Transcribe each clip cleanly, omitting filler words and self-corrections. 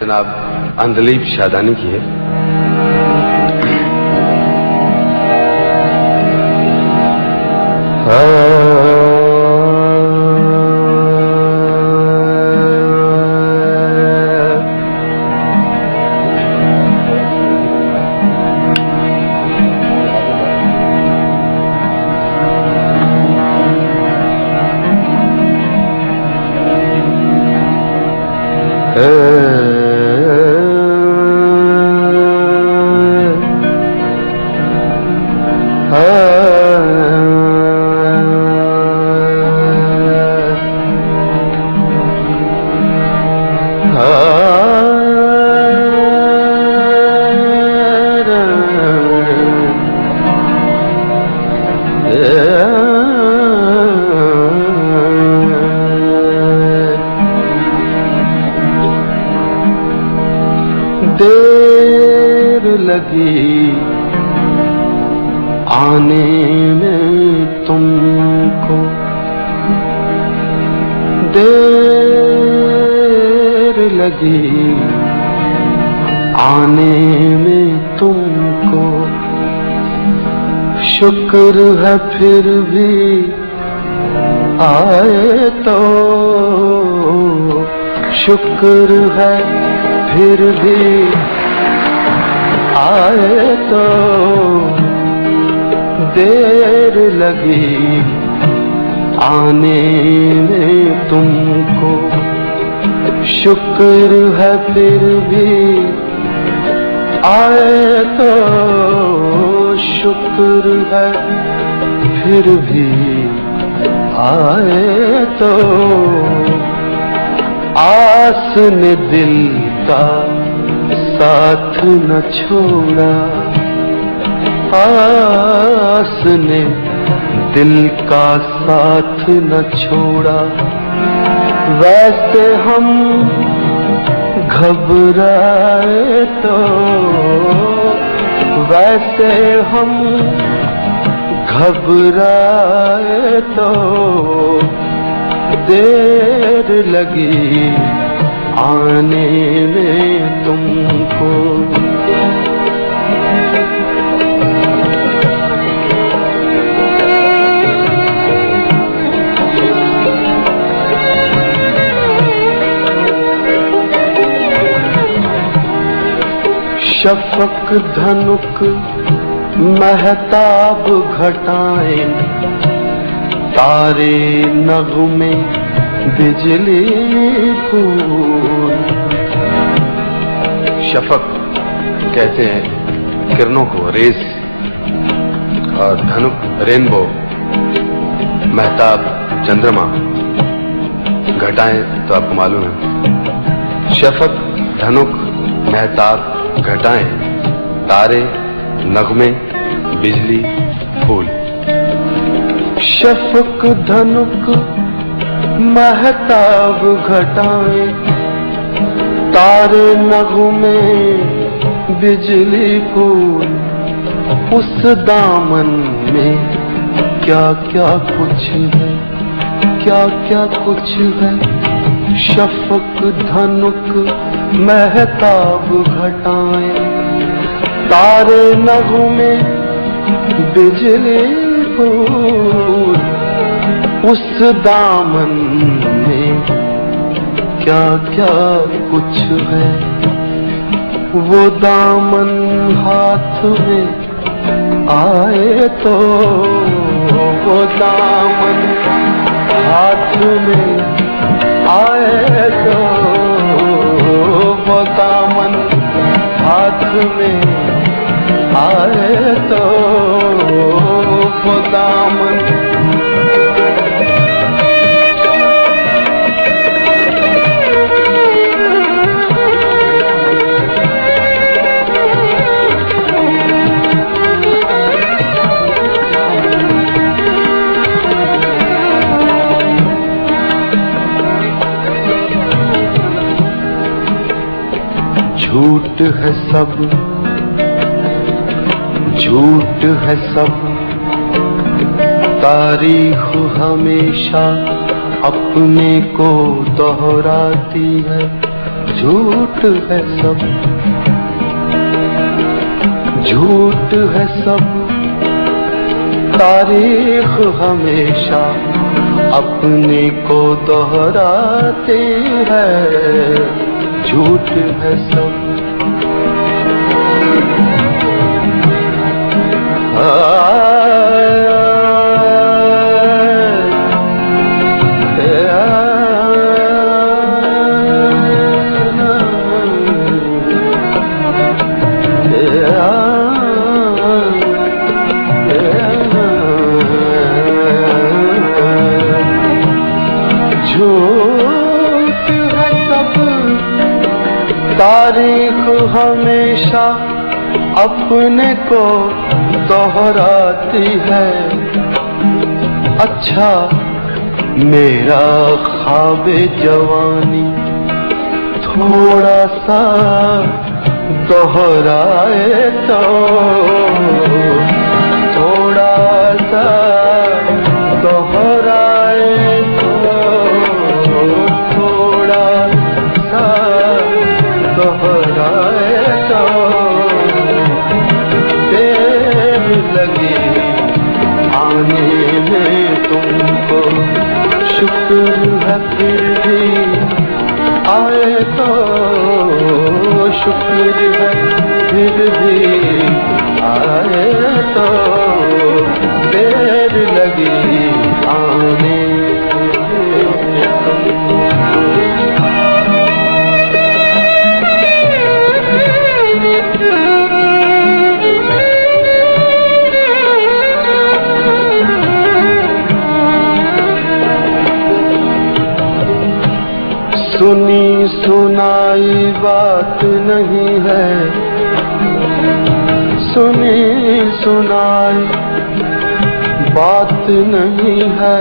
जनाब अंदलीब शादानी की है। देर लगी आने में तुमको, देर लगी आने में तुमको। शुक्र है फिर भी आए तो, शुक्र है फिर भी आए तो। देर लगी आने में तुमको, शुक्र है फिर भी आए तो, शुक्र है फिर भी आए तो। आस ने दिल का साथ न छोड़ा, आस ने दिल का साथ न छोड़ा। वैसे हम घबराए तो, वैसे हम घबराए तो। देर लगी आने में तुमको। शफक धनुक महताब घटाएं, तारे नगमे बिजली फूल। शफक कहते हैं किरणों को, रेस, और धनुक रेनबो, महताब चंद्रमा। घटाएं तो आपको मालूम है, शफक धनुक महताब घटाएं, तारे नगमे बिजली फूल। शफक धनुक महताब घटाएं, तारे नगमे बिजली फूल। उस दामन में क्या क्या कुछ है, क्या क्या कुछ है। शफक धनुक महताब घटाएं, तारे नगमे बिजली फूल। उस दामन में क्या क्या कुछ है। वो दामन हाथ में आए तो, वो दामन हाथ में आए तो, वो दामन हाथ में आए तो। वो दामन झूठ है सब, झूठ है सब। तारीख हमेशा अपने को दोहराती है, झूठ है सब, झूठ है सब। तारीख हमेशा अपने को दोहराती है, झूठ है सब। तारीख हमेशा अपने को दोहराती है। अच्छा मेरा ख्वाबे जवानी थोड़ा सा दोहराए तो, थोड़ा सा दोहराए तो, थोड़ा सा दोहराए तो देर लगी आने में तुमको, शुक्र है फिर भी आए तो, शुक्र है फिर भी आए तो देर लगी आने सुनी सुनाई बात नहीं है, सुनी सुनाई बात नहीं है,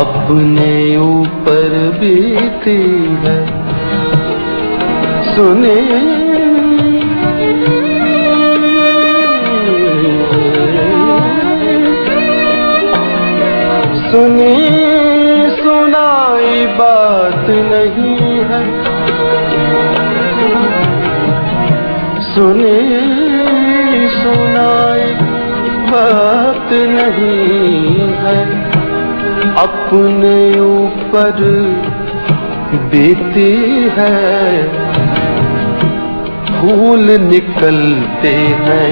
अपने ऊपर बीती है। सुनी सुनी सुनाई बात नहीं है, सुनी सुनाई बात नहीं है, अपने ऊपर बीती है। फूल निकलते हैं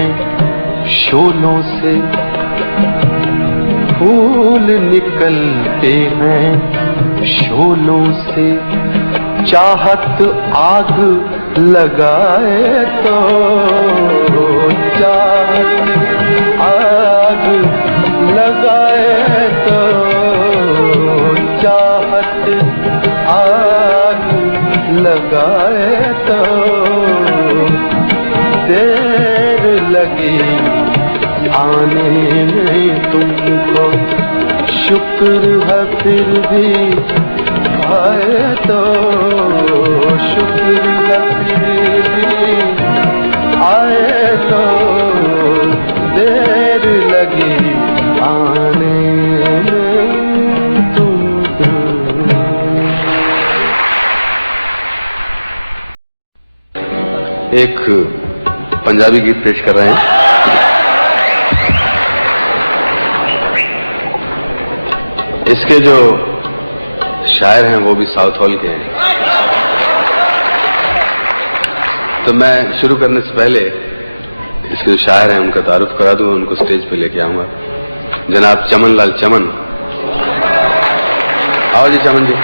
शोलों से, फूल निकलते हैं शोलों से, चाहत आग लगाए तो, चाहत आग लगाए तो, चाहत आग लगाए तो देर लगी आने में तुमको, शुक्र है फिर भी आए तो, शुक्र है फिर भी आए तो देर लगी आने में तुमको। एक पंजाबी गीत पेश कर रहे हैं। इसके जो शायर हैं वो भी साउथ हॉल के हैं, तो मैं शुरू करने से पहले इसके जो शायर हैं उनका तारुफ करा दूं, उनको स्टेज पे लेके आऊंगा। जनाब चमन लाल चमन, आओ जी चमन जी।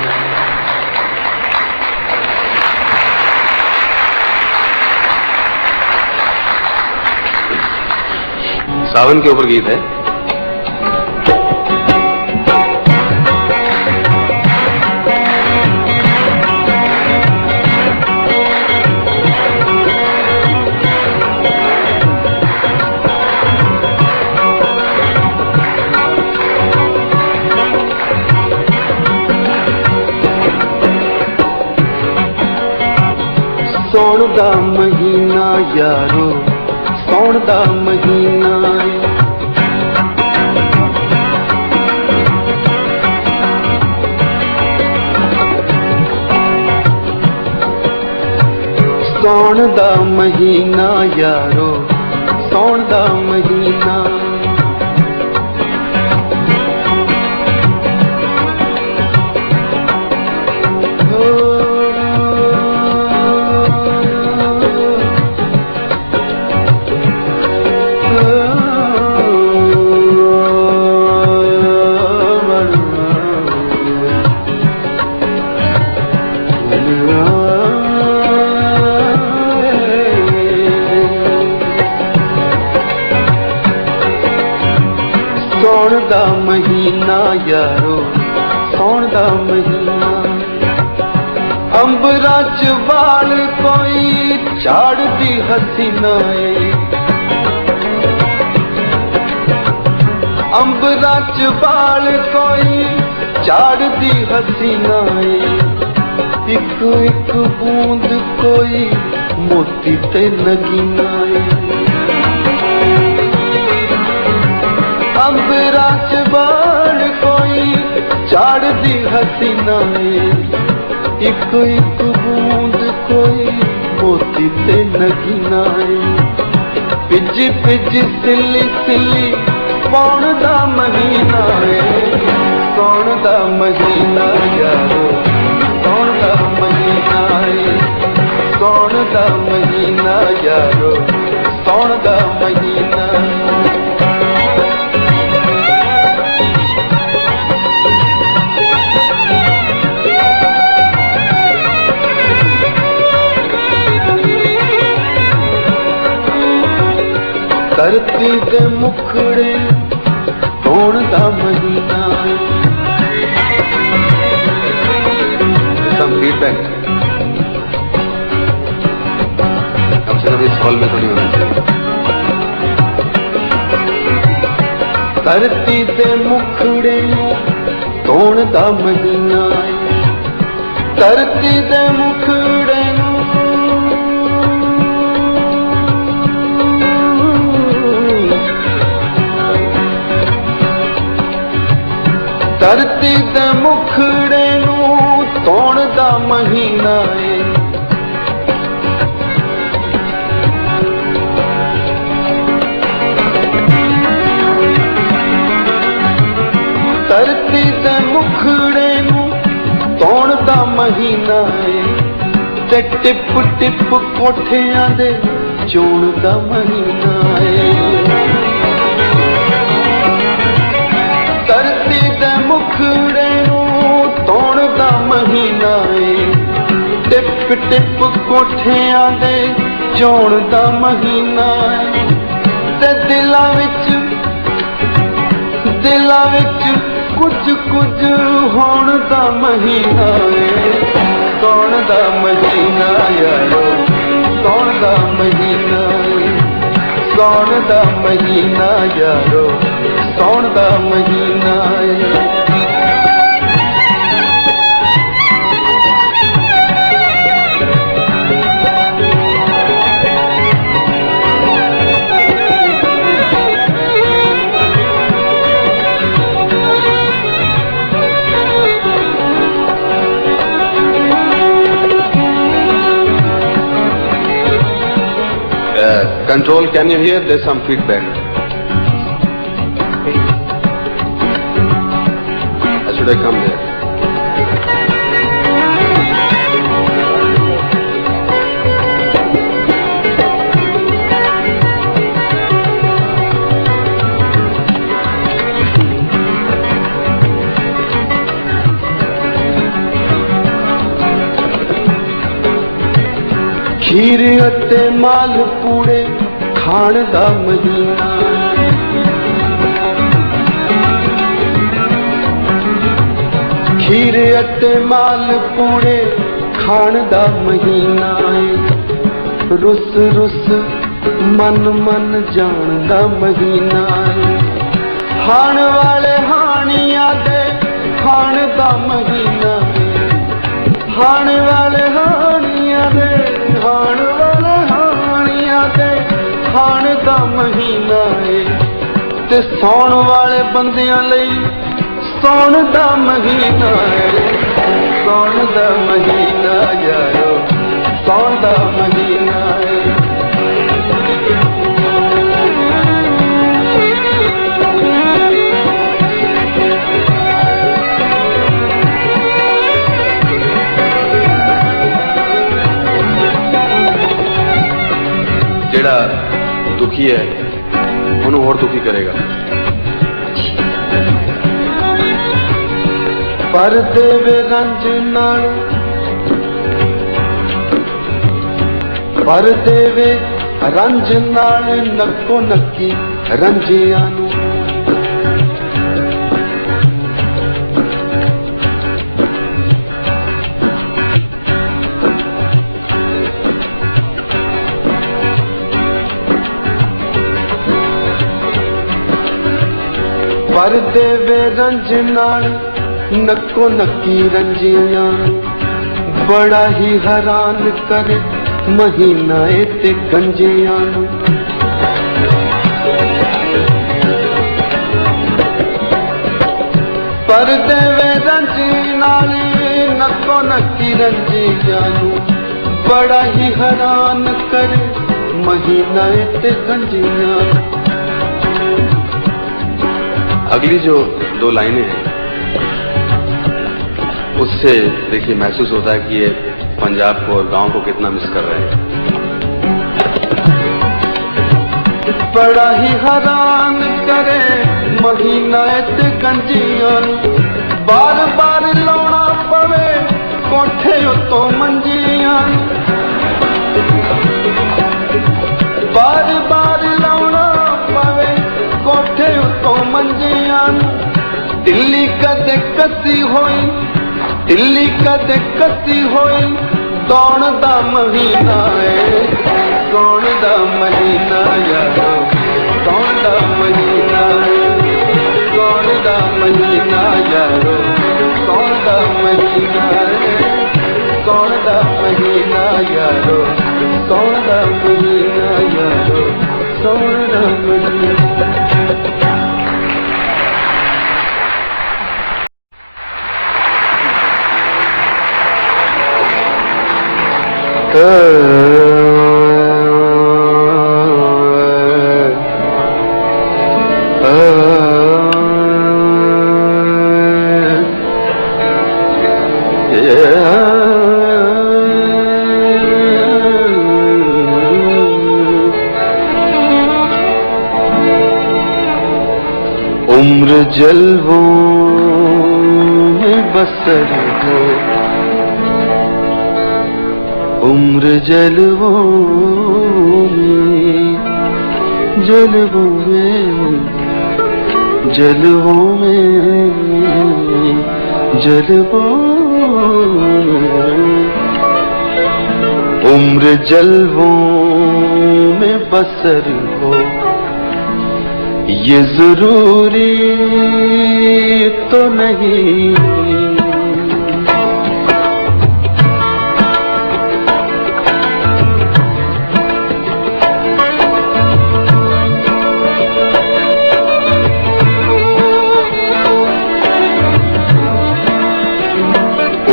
सावन के ऊपर गीत है। सौण दा महीना यारो, सौण दा महीना, सौण दा महीना यारो सौण दा महीना सौण दा महीना यारो सौण दा महीना अंबरा च बाल कोई झाड़दी हसीना अंबरा च बाल कोई झाड़दी हसीना एक एक बूंद कोई मोती ते नगीना अंबरा च बाल कोई झाड़दी हसीना एक एक बूंद कोई मोती ते नगीना पिज पिज सिली सिली पौण दा महीना सौण दा महीना यारो सौण दा महीना सौण दा महीना यारो सौण दा महीना धरती दे मुखड़े सौण दा महीना some feedback कम से कम इस हॉल में थोड़ी होना चाहिए धरती दे मुखड़े सौण दा महीना धरती दे मुखड़े धरती दे मुखड़े नूं सौण दा महीना धरती दे मुखड़े नूं सौण दा महीना ते टिप टिप कोठियां दे चोण दा महीना धरती दे मुखड़े नूं सौण दा महीना टिप टिप कोठियां दे चोण दा महीना ते दिलां विच कुछ कुछ होण दा महीना सौण दा महीना यारो सौण दा महीना सौण दा महीना यारो सौण दा महीना Control, can you hear? There's some feedback. Should I come there? खीर अते माल पूड़े खाण दा महीना खीर अते माल पूड़े खाण दा महीना रुस रुस मन मन जान दा महीना हाण वाले हानिया दे हाण दा महीना हाण वाले हानिया दे हाण वाले हानिया दे हाण दा महीना ते सौण वाले बंदियां लई सौण दा महीना सौण दा महीना यारो सौण दा महीना जेड़ा दुखी है उन्होंने और दुखी करेगा। पर देवे रंज नाल, पर देवे रंज नाल नक्को नक्की रंजियां नू। पर देवे रंज नाल नक्को नक्की रंजियां, बड़ा ही हैरान करे महीना ते गंजियां। पर देवे रंज नाल नक्को नक्की रंजियां, बड़ा ही हैरान करे महीना ते गंजियां। अगली जो दो लाइनें हैं उससे देखिए महसूस होता है कि ये पंजाब को और गांव को कितना मिस कर रहे हैं। बड़ा ही हैरान करे महीना ते गंजियां, बार बार लाउना पवे कोठे उत्तों मंजियां। बार बार लाउना पवे कोठे उत्तों मंजियां। दिल्ली कदे कसी होई, दिल्ली कदे कसी होई, कौन दा महीना है, कौन दा महीना यारो, कौन दा महीना है, कौन दा महीना यारो, कौन दा महीना है, कौन दा महीना यारो, कौन दा महीना यारो, कौन दा महीना। उम्र जलवों में बसर हो, उम्र जलवों में, जलवों में, जलवों में, जलवों में। उम्र जलवों में बसर हो, ये जरूरी तो नहीं।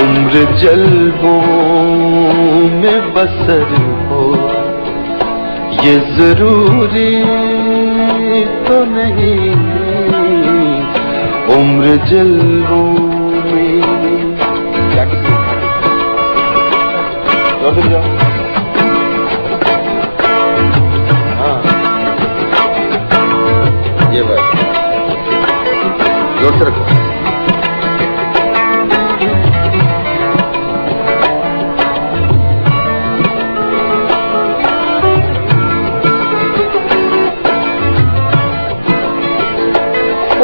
उम्र जलवों में बसर हो, ये जरूरी तो नहीं। उम्र जलवों में जाओ, हाँ ये बात जोर से रखो।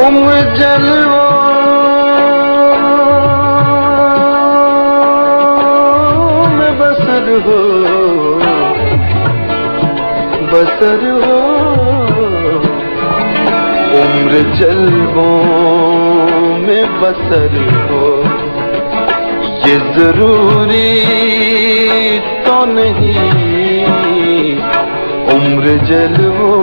उम्र जलवों में बसर हो, बसर हो। उम्र जलवों में बसर हो, ये जरूरी तो नहीं। उम्र जलवों,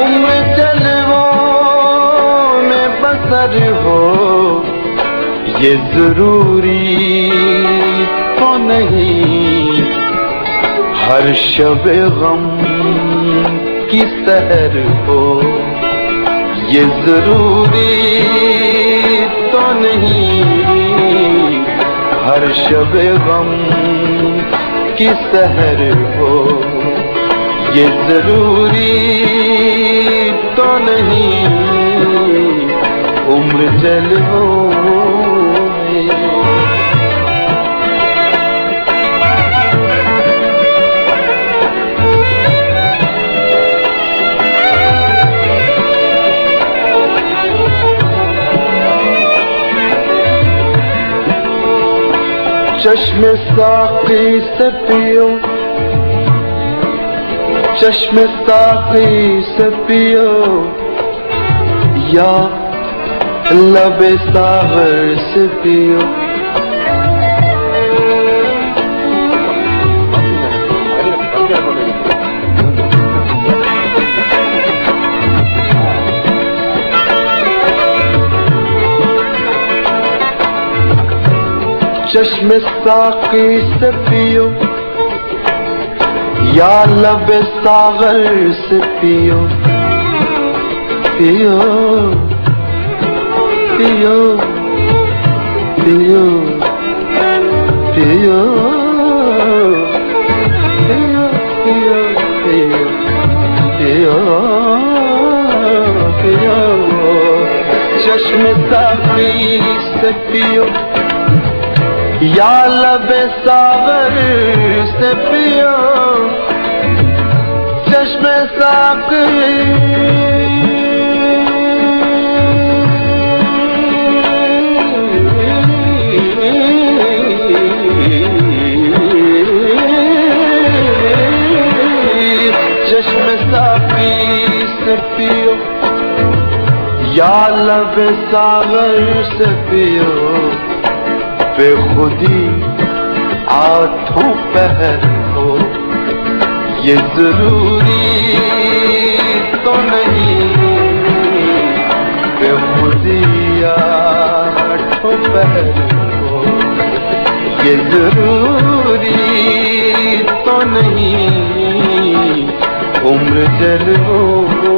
उम्र जलवों में बसर हो, ये जरूरी तो नहीं। हर शब गम की सहर हो, ये जरूरी तो नहीं। हर शब गम की सहर हो, ये जरूरी तो नहीं उम्र जलवों में। चश्मे साक़ी से पियो, चश्मे साक़ी से पियो, या लबे सागर से पियो। चश्मे साक़ी से पियो, या लबे सागर से पियो। पियो पियो पियो पियो पियो पियो पियो पियो। चश्मे साक़ी से पियो, या लबे सागर से पियो। चश्मे साक़ी चश्मे साक़ी से पियो, या लबे सागर से पियो। बेखुदी आठों पहर हो, ये जरूरी तो नहीं बेखुदी आठों पहर हो, ये जरूरी तो नहीं उम्र जलवों में।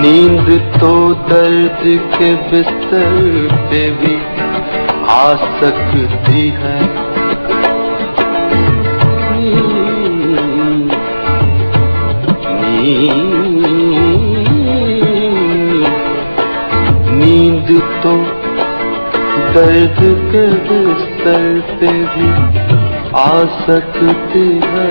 नींद तो दर्द के बिस्तर पे भी आ सकती है। नींद तो दर्द के बिस्तर पे भी आ सकती है।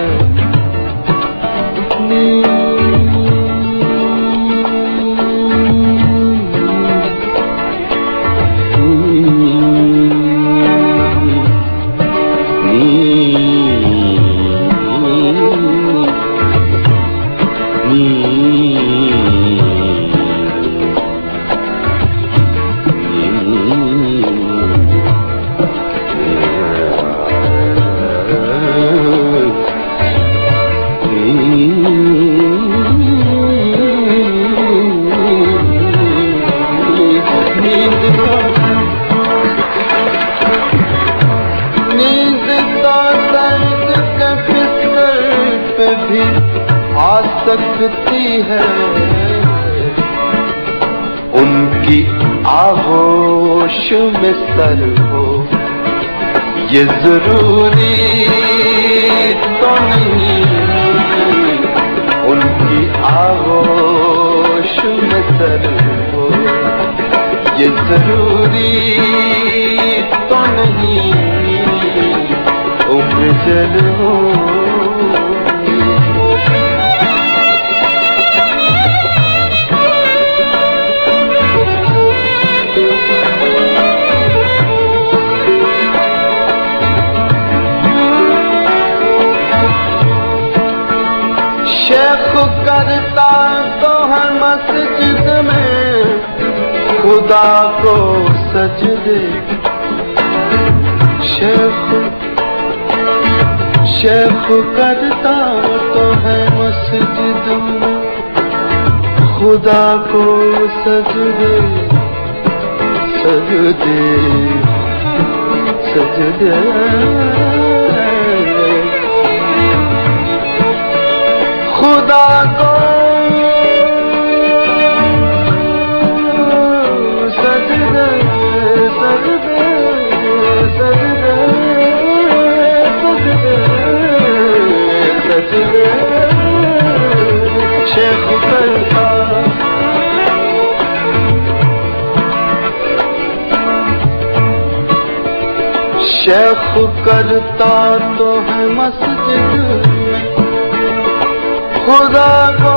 आ सकती है उनकी आगोश में सर हो, ये जरूरी तो नहीं उनकी आगोश में सर हो, ये जरूरी तो नहीं उम्र जलवों। शेख करता तो है मस्जिद में खुदा को सजदे। शेख करता तो है मस्जिद में खुदा को सजदे सजदे सजदे खुदा को सजदे सजदे सजदे सजदे शेख करता शेख करता तो है मस्जिद में खुदा को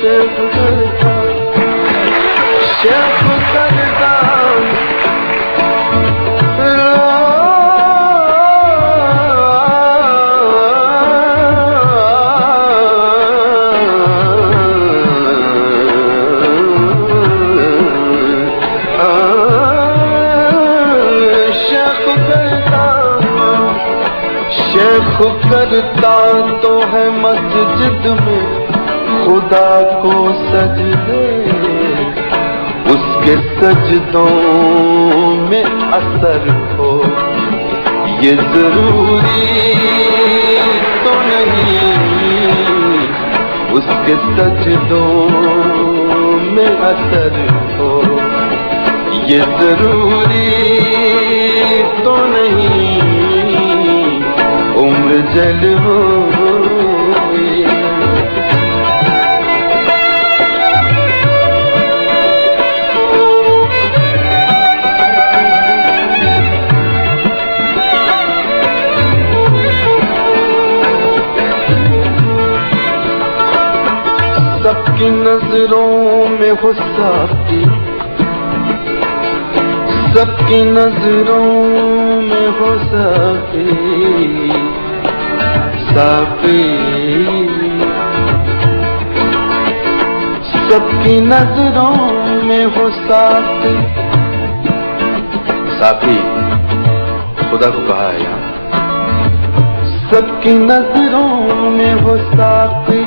शेख करता शेख करता शेख करता तो है मस्जिद में खुदा को सजदे उसके सजदों में असर हो ये जरूरी तो नहीं उसके सजदों में असर हो ये जरूरी तो नहीं उम्र जल हो सबकी नजरों में हो साकी सबकी नजरों में हो साकी साकी सबकी नजरों में हो साकी साकी खुदा को कहा है यहाँ सबकी नजरों में हो साकी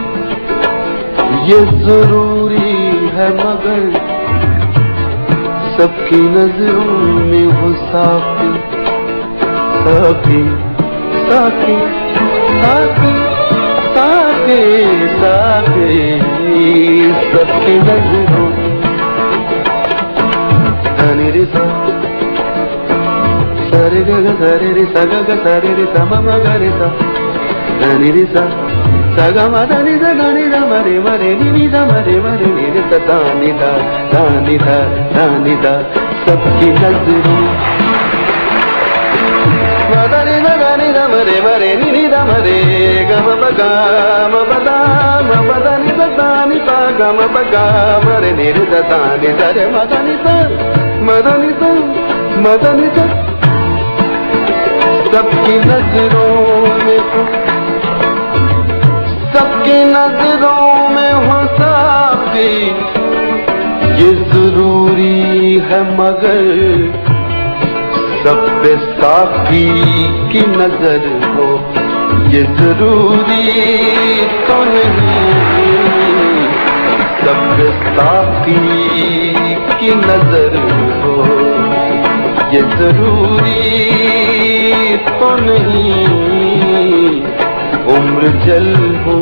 ये जरूरी है मगर सबकी नजरों में हो साकी साकी साकी साकी साकी साकी सबकी नजरों धनी रे सा सारे ग सारे रे सा ग सारे रे सा म ग रे सा धनी रे सा सगा मादा नि दा दा नि दा मरे मरे नि नि दा मरे मरे नि दा दा नि दा दा नि दा दा नि दा सबकी नजरों मादा नि दा नि दा मरे मरे नि नि दा मरे ग म ब ग म ब दा नि दा नि पा ग म ब ग मरे नि दा दा नि दा रे मादा नि दा मादा नि दा मादा नि दा सबकी नजरों में सबकी नजरों में हो साकी ये जरूरी है मगर सब पे साकी की नजर हो ये जरूरी तो नहीं सब पे साकी की नजर हो ये जरूरी तो नहीं उम्र जल हो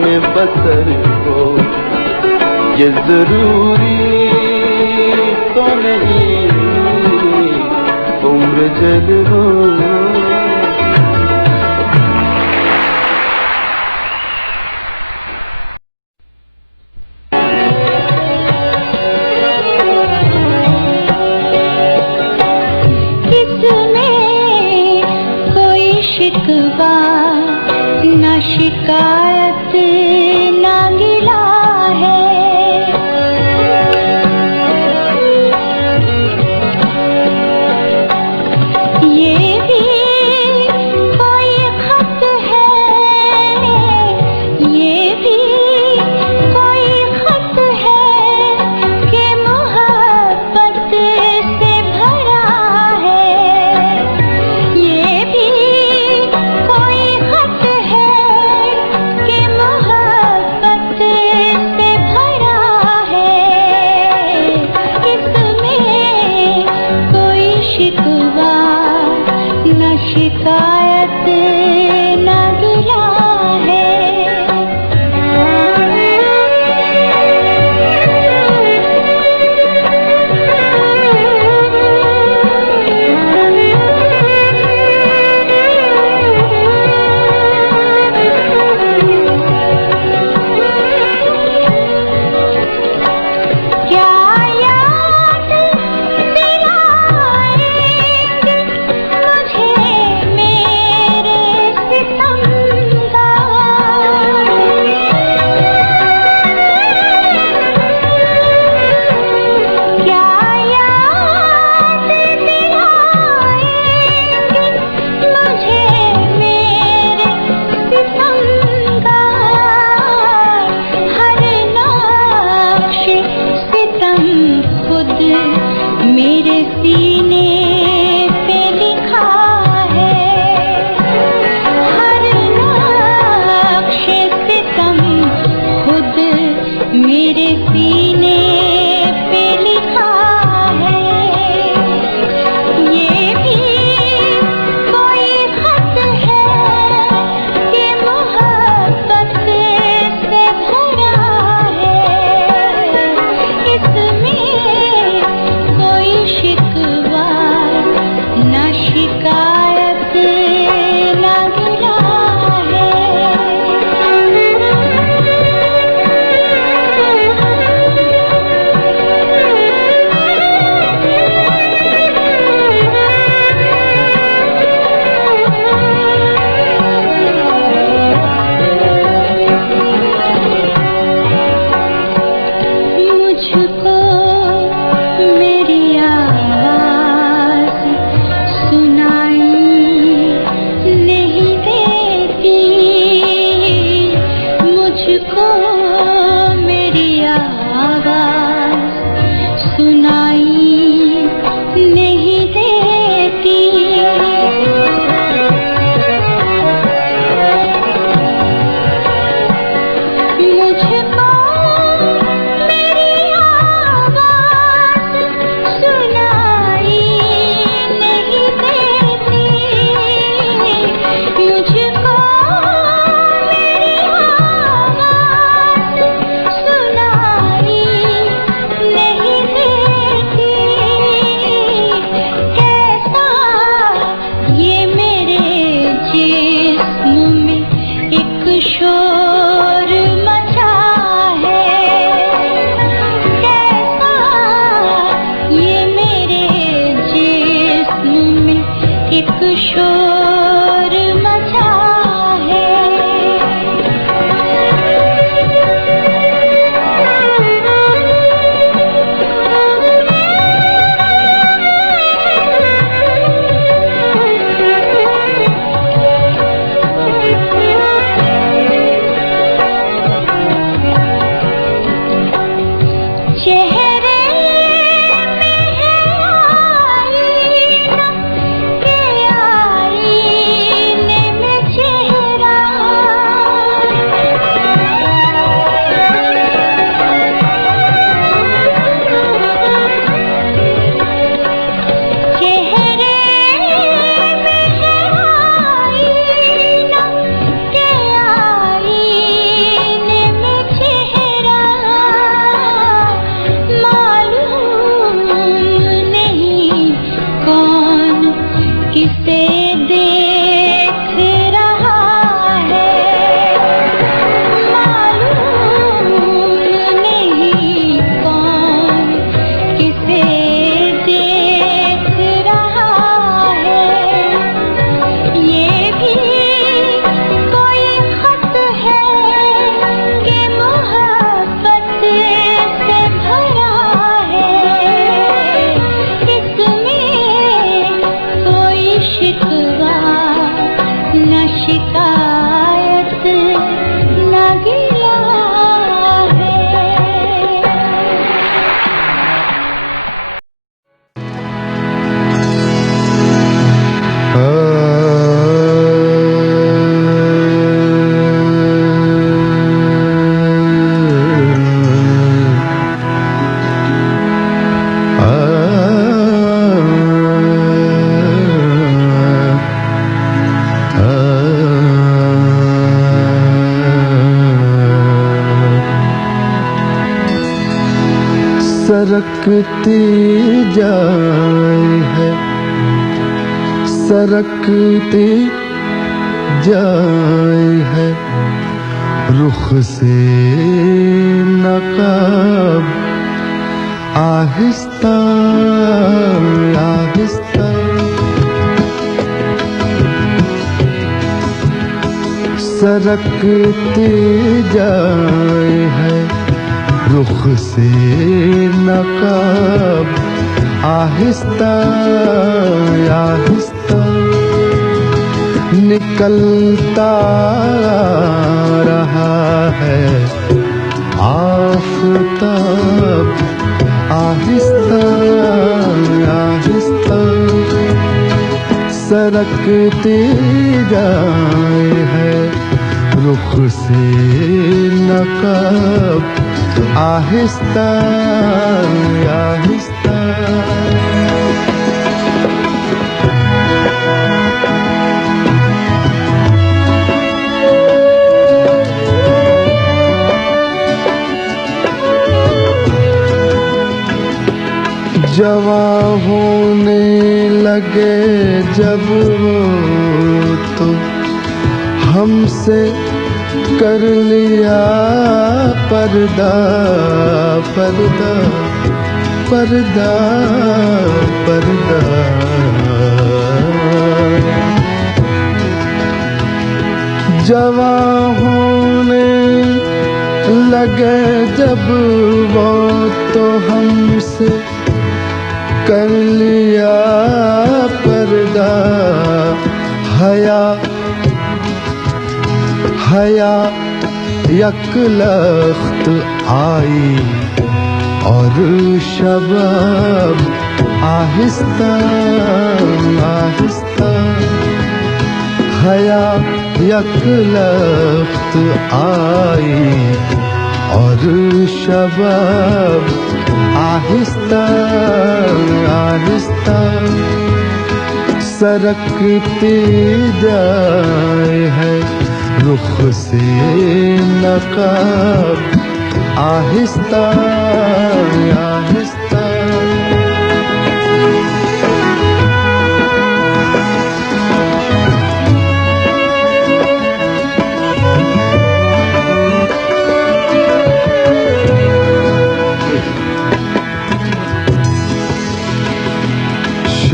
में बसर हो ये जरूरी तो नहीं उम्र जल हो शिकवा न शिकायत न गिला है ये भी कोई खत है ये भी शोर मचा है, कैसा ये मेरे जिस्म में एक शोर मचा है। चेहरे में है आईना, के आईने में चेहरा, चेहरे में है आईना, के आईने में चेहरा, मालूम नहीं कौन किसे देख रहा है, मालूम नहीं कौन किसे देख रहा है। ये भी कोई खत है कि मोहब्बत से भरा है, इसमें कोई शिकवा न शिकायत न गिला है। सरकती जाए है, सरकती जाए है, रुख से नकाब आहिस्ता आहिस्ता, सरकती जाए है, रुख से नकाब आहिस्ता आहिस्ता, निकलता रहा है आफताब आहिस्ता आहिस्ता, सरकती जाए है, रुख से नकाब आहिस्ता आहिस्ता। जवां होने लगे जब वो तो हमसे कर लिया पर्दा पर्दा पर्दा पर्दा, जवां होने लगे जब वो तो हमसे कर लिया पर्दा, हया हया यकलख्त आई और शबाब आहिस्ता आहिस्ता, हया यकलख्त आई और शबाब आहिस्ता आहिस्ता, सरकती जाए है, रुख से नकाब आहिस्ता आहिस्ता।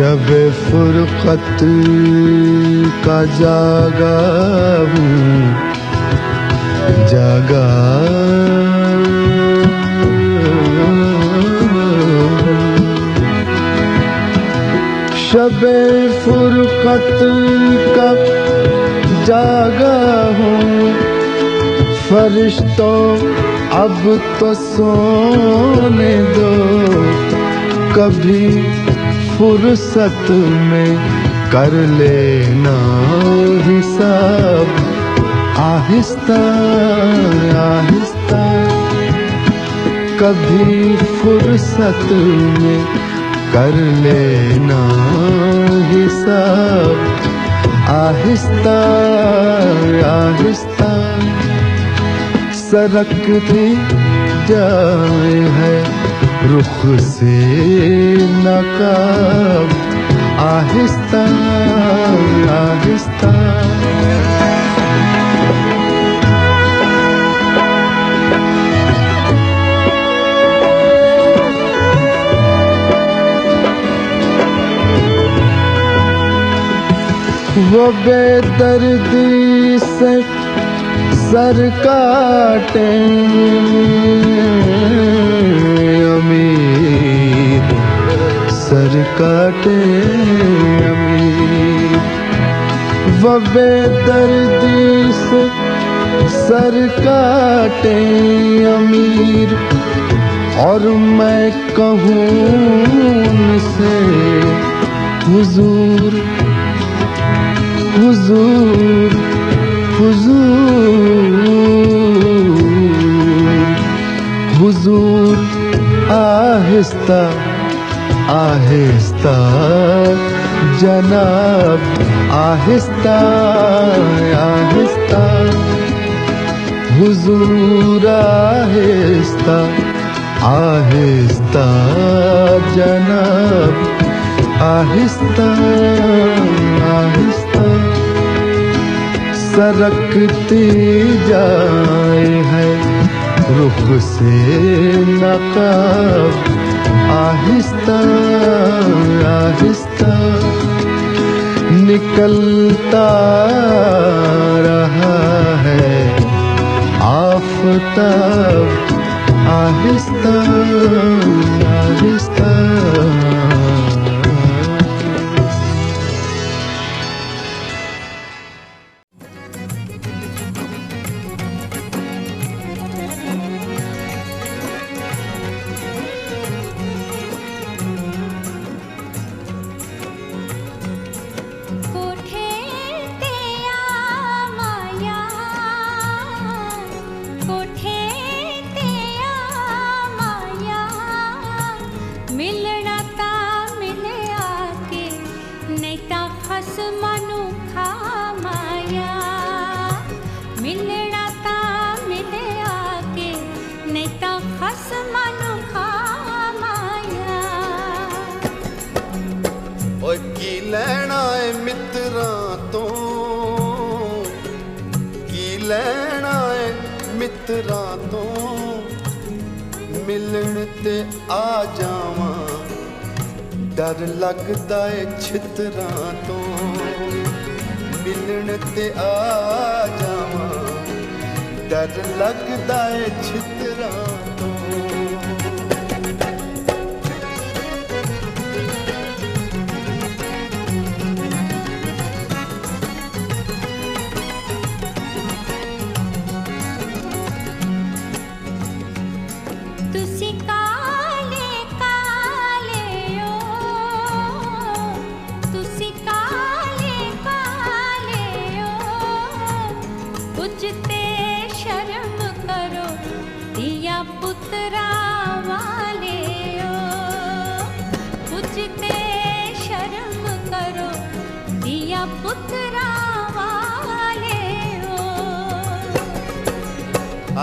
शब फुरकत का जागा हूँ, जागा शब फुरकत का जागा हूँ, फरिश्तों अब तो सोने दो, कभी फुर्सत में कर लेना हिसाब, आहिस्ता आहिस्ता, कभी फुर्सत में कर लेना हिसाब, आहिस्ता आहिस्ता। सरकती जाए है रुख से नकाब, आहिस्ता आहिस्ता। वो बेदर्दी से सर काटे अमीर, सर काटे अमीर, वो बेदर्दी से सर काटे अमीर, और मैं कहूँ उनसे हुजूर हुजूर हुजूर हुजूर, आहिस्ता आहिस्ता जनाब, आहिस्ता आहिस्ता, हुजूर आहिस्ता आहिस्ता जनाब, आहिस्ता आहिस्ता। सरकती जाए है रुख से नकाब, आहिस्ता आहिस्ता, निकलता रहा है आफताब, आहिस्ता आहिस्ता। मिलण ते आ जावां, डर लगदा ए छितरां तो, मिलण ते आ जावां, डर लगदा ए छितरां तो।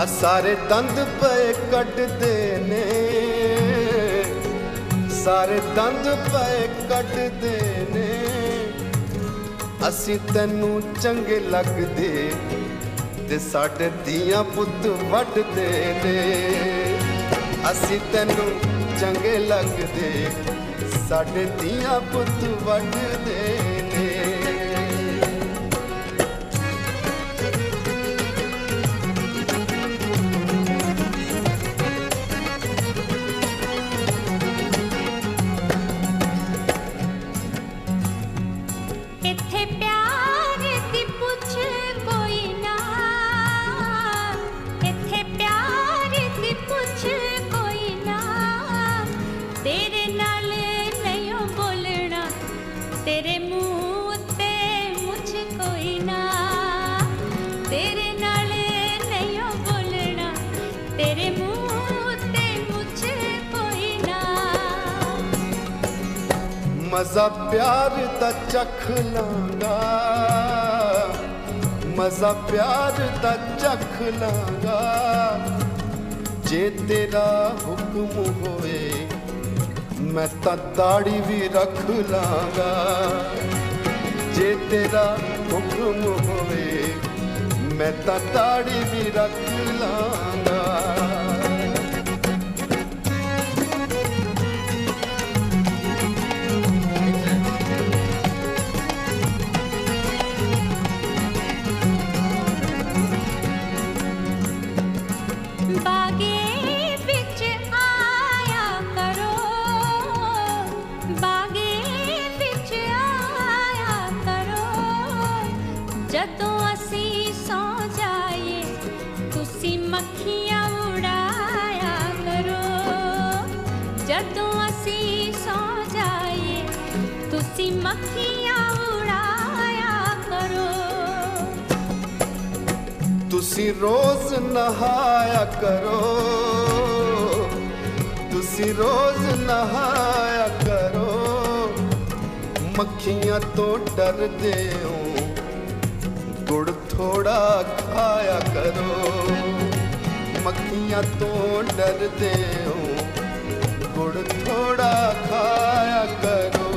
सारे दंद पे कटदे ने, सारे दंद पे कटदे ने, असी तैनू चंगे लगदे ते साडे धीआं पुत्त वड्डदे ने, असी तैनू चंगे लगदे साडे धीआं पुत वढदे ने। इत्थे प्यार दी पुछ कोई ना, इत्थे प्यार दी पुछ कोई ना, तेरे नाल नहीं बोलना, तेरे मुंह ते मुझ कोई ना, तेरे नाल नहीं बोलना, तेरे मुंह ते मुझ कोई ना। मजा प्यार दा चख लांगा, मजा प्यार दा चख लांगा, जे तेरा हुक्म होए मैं तां दाढ़ी भी रख लांगा, जे तेरा हुक्म होए मैं तां दाढ़ी भी रख लांगा। बागे विच आया करो, बागे विच आया करो, जदों असी सौ जाइए तुसी मक्खियां उड़ाया करो, जदों असी सौ जाइए तुसी मक्खियां उड़ाया करो। तुसी रोज नहाया करो, तुसी रोज नहाया करो, मक्खियां तो डरदे हो गुड़ थोड़ा खाया करो, मक्खियां तो डरदे हो गुड़ थोड़ा खाया करो।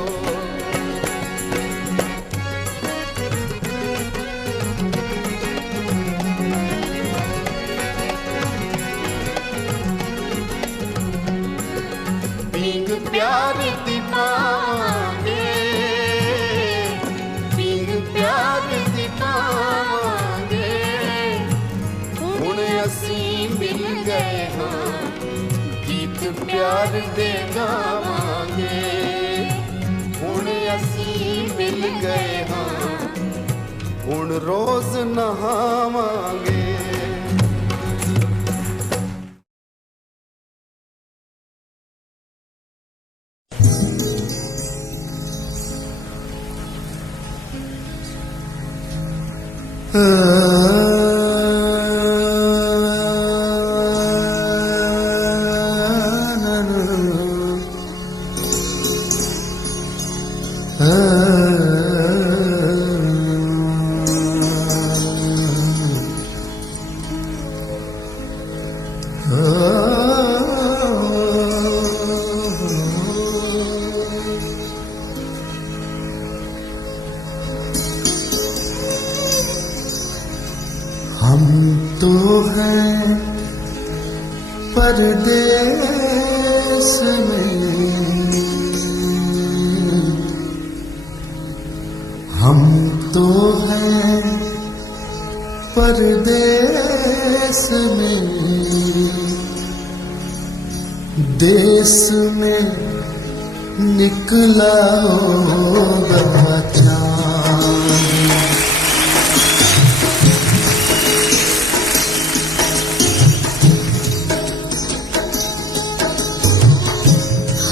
पींग प्यार दी पावांगे, पींग प्यार दी पावांगे, हुण असी मिल गए हाँ गीत प्यार दे गावांगे, हुण असी मिल गए हाँ हुण रोज नहावांगे। हम तो हैं परदेस में, हम तो हैं परदेस में, देश में निकला होगा चाँद।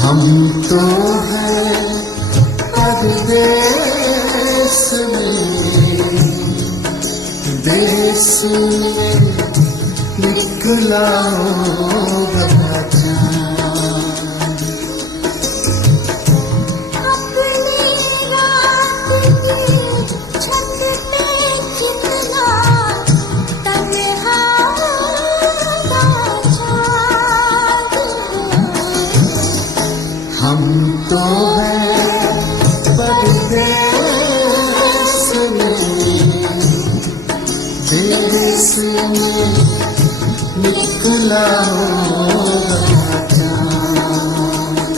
हम तो हैं परदेस में, देश में निकला होगा चाँद। अपनी रात की छत पे कितना तन्हा चाँद। हम तो हैं परदेस में, देश में निकला होगा चाँद।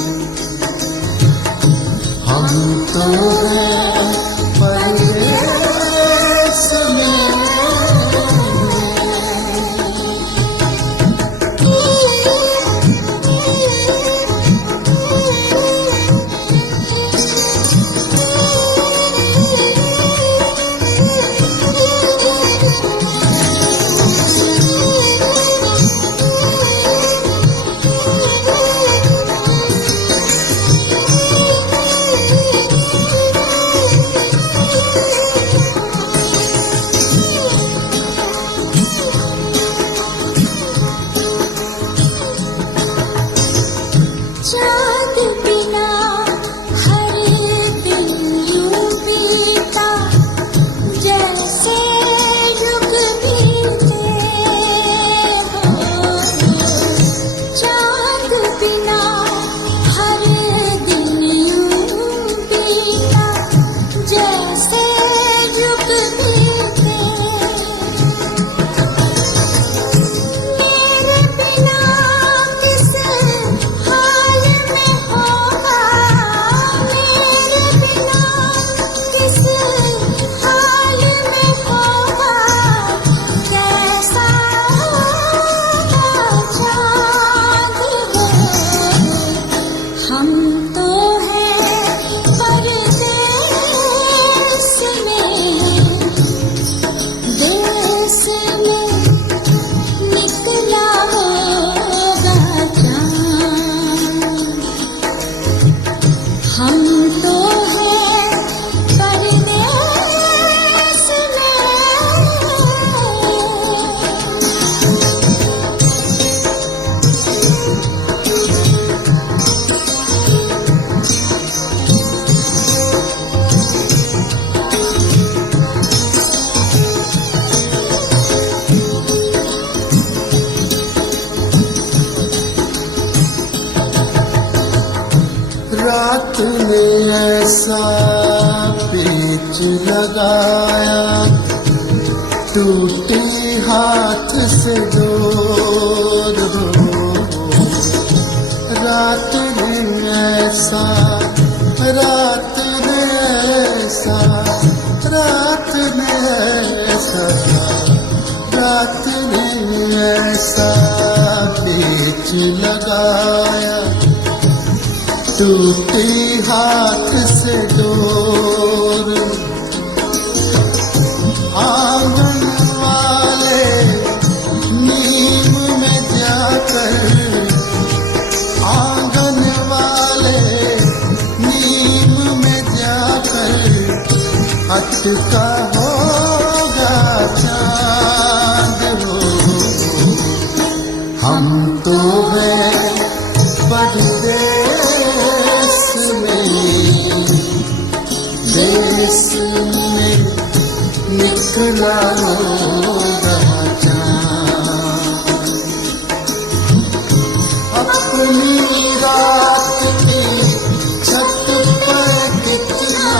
रात ने ऐसा पेच लगाया, टूटी हाथ से डोर हो। रात ने ऐसा, रात ने ऐसा, रात ने ऐसा, रात ने ऐसा पेच लगाया, टूटी हाथ से डोर। आंगन वाले नीम में जाकर, आंगन वाले नीम में जाकर अटका होगा चांद हो। हम तो हैं परदेश में, निकला होगा चाँद। अपनी रात की छत पर कितना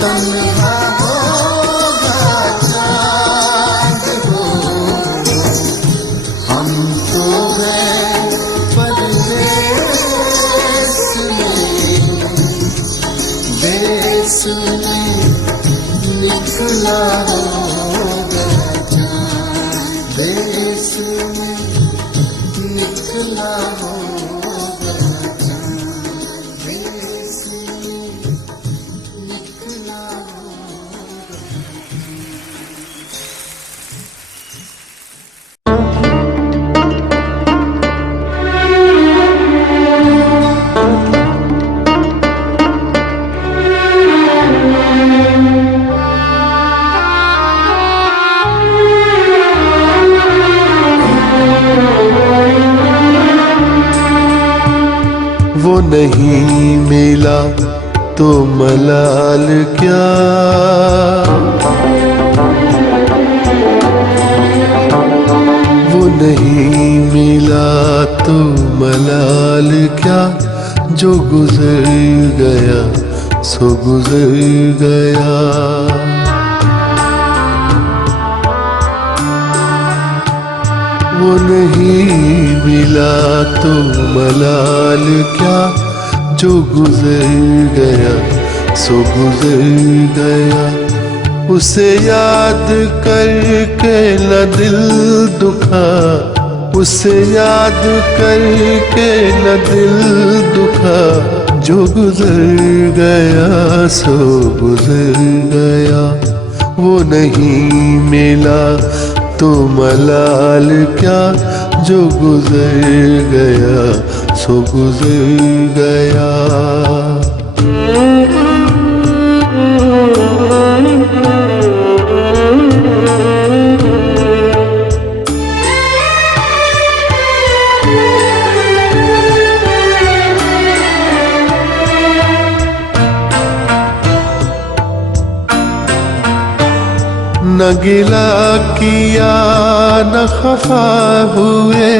तन्हा होगा चाँद हो। हम तो हैं परदेश में, देश में निकला होगा चाँद, देश में निकला होगा चाँद, देश में निकला होगा। वो नहीं मिला तो मलाल क्या, वो नहीं मिला तो मलाल क्या, जो गुजर गया सो गुजर गया। वो नहीं मिला तो मलाल क्या, जो गुजर गया सो गुजर गया। उसे याद करके न दिल दुखा, उसे याद करके न दिल दुखा, जो गुजर गया सो गुजर गया। वो नहीं मिला तो मलाल क्या, जो गुजर गया सो गुजर गया। न गिला किया न खफा हुए,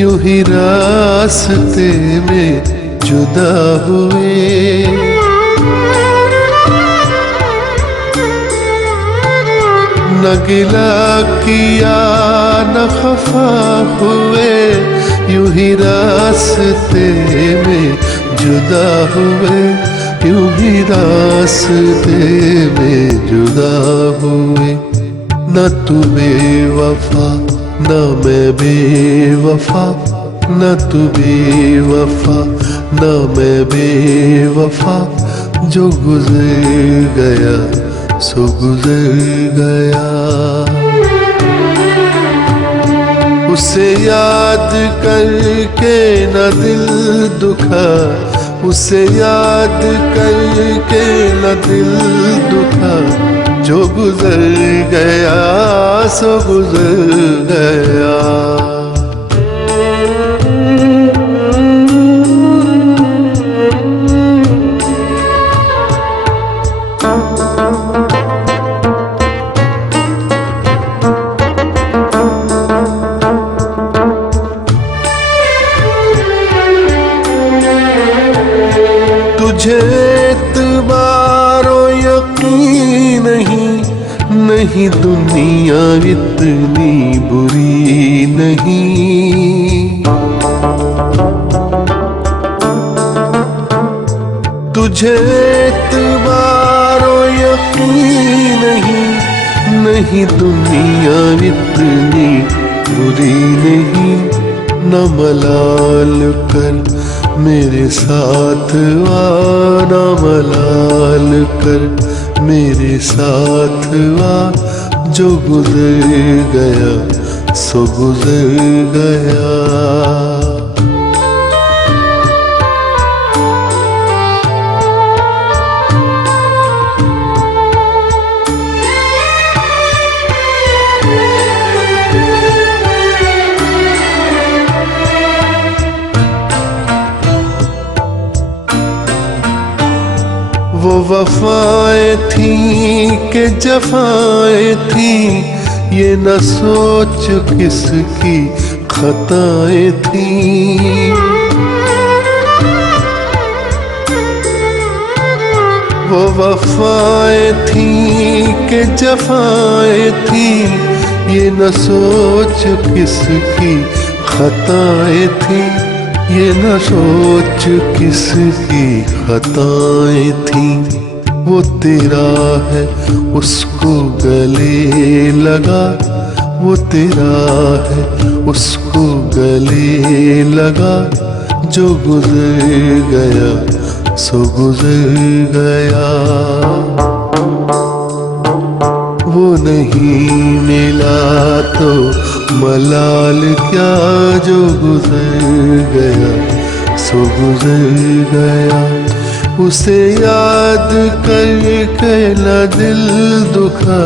यूं ही रास्ते में जुदा हुए। न गिला किया न खफा हुए, यूं ही रास्ते में जुदा हुए, यूं ही रास्ते में जुदा हुए। न तू बेवफा न मैं बेवफा, न तू बेवफा न मैं बेवफा, जो गुजर गया सो गुजर गया। उसे याद करके न दिल दुखा, उसे याद करके न दिल दुखा, जो गुजर गया सो गुजर गया। तुझे एतबारो यकीन नहीं दुनिया इतनी बुरी नहीं। तुझे एतबारो यकीन नहीं दुनिया इतनी बुरी नहीं। न मलाल कर मेरे साथ आ, न मलाल कर मेरे साथ आ। जो गुजर गया सो गुजर गया। वो वफाएं थी कि जफाएं थी, ये न सोच किसकी खताएं थी। वो वफाएं थी कि जफाएं थी, ये न सोच किसकी खताएं थी। ये न सोच किसकी खताएं थी। वो तेरा है उसको गले लगा, वो तेरा है उसको गले लगा। जो गुजर गया सो गुजर गया। वो नहीं मिला तो मलाल क्या, जो गुजर गया सो गुजर गया। उसे याद करके न दिल दुखा,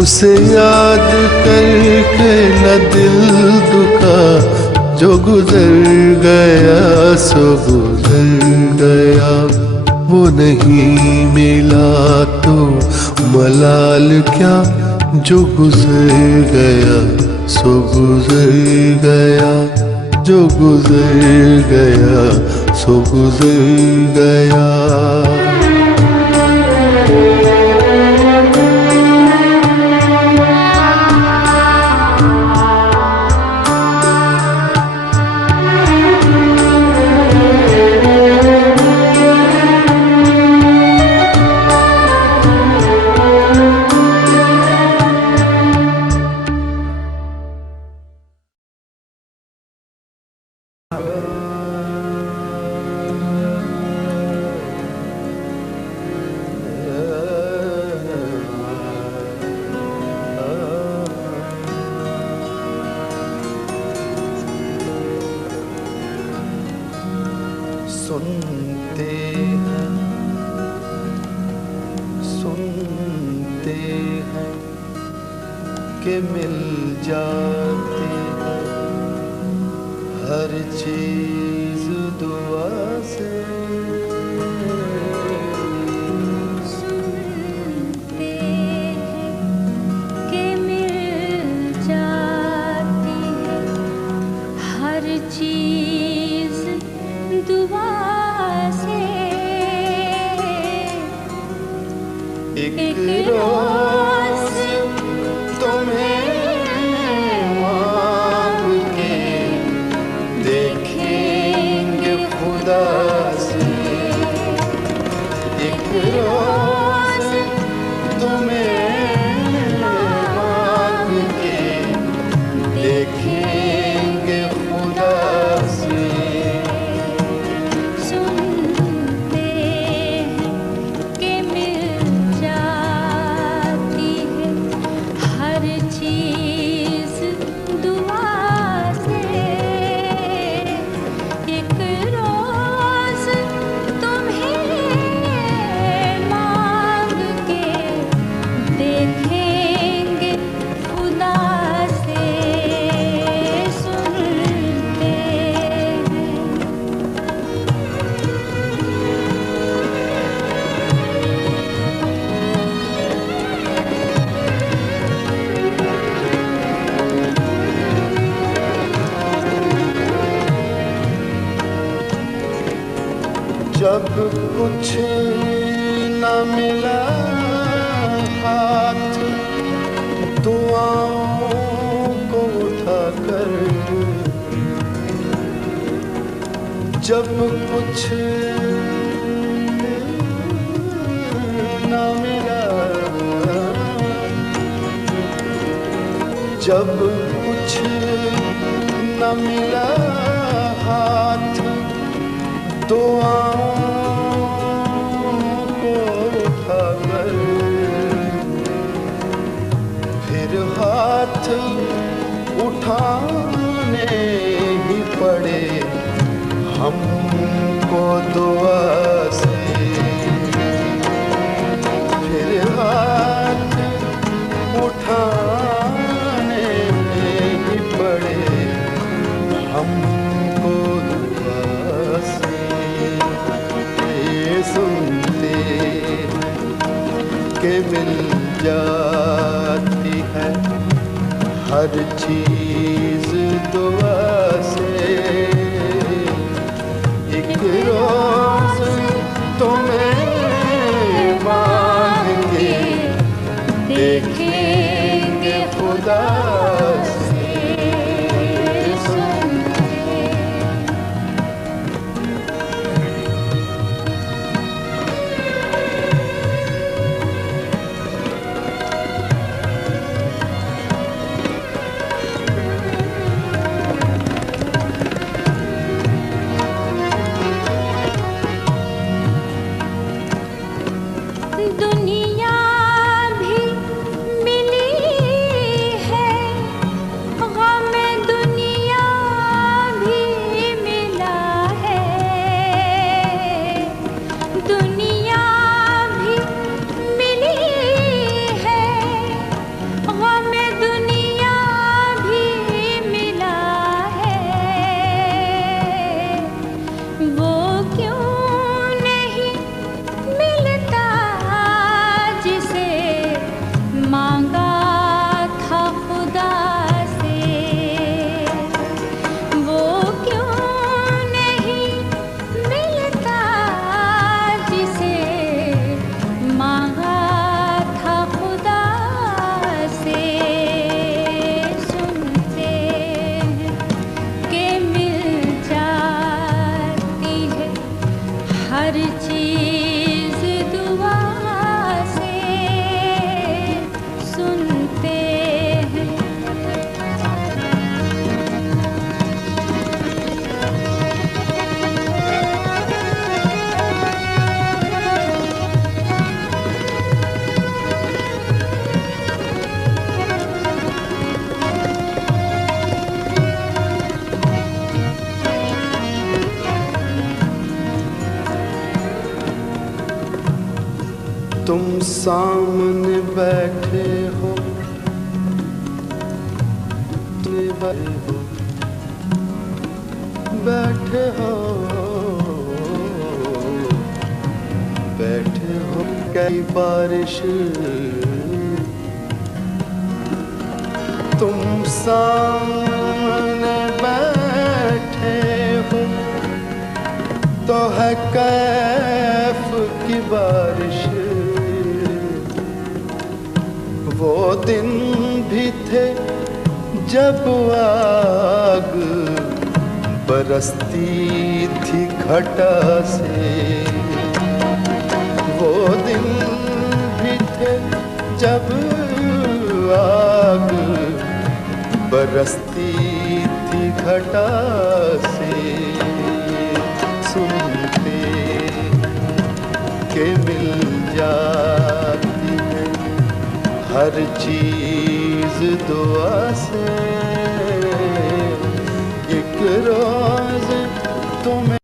उसे याद करके न दिल दुखा। जो गुजर गया सो गुजर गया। वो नहीं मिला तो मलाल क्या, जो गुजर गया सो गुजर गया। जो गुजर गया सो गुजर गया। सुनते हैं, सुनते हैं कि मिल जाती है हर चीज दुआ से। सुनते हैं कि मिल जाती है हर चीज दुआ से। एक रोज तुम्हें मांग के देखेंगे खुदा से। एक रोज तुम्हें मांग के देखेंगे खुदा से। सुनते हैं कि मिल जाती है हर चीज दुआ से। एक रोज तुम्हें मांग के कुछ न मिला हाथ दुआओं को उठाकर, जब कुछ न मिला, जब कुछ न मिला हाथ दुआओं को उठाकर, फिर हाथ उठाने ही पड़े हमको दुआ से, फिर हाथ उठाने ही पड़े हमको दुआ से। ये सुनते के मिल जाती है हर चीज दुआ से, एक रोज तुम्हें मांगेंगे देखेंगे खुदा से। दुनिया भी मिली है, गम दुनिया भी मिला है, दुनिया भी मिली है, गम दुनिया भी मिला है, वो क्यों नहीं मिलता जिसे मांगा था खुदा से, वो क्यों नहीं मिलता जिसे मांगा था खुदा से। सुनते हैं कि मिल जाती है हर चीज दुआ से, सुनते हैं तुम सामने बैठे हो, बैठे हो, बैठे हो कई बारिश, तुम सामने बैठे हो तो है कैफ की बारिश, वो दिन भी थे जब आग बरसती थी घटा से, वो दिन भी थे जब आग बरसती थी घटा से। सुनते के मिल जाती है हर चीज दुआ से, एक रोज तुम्हें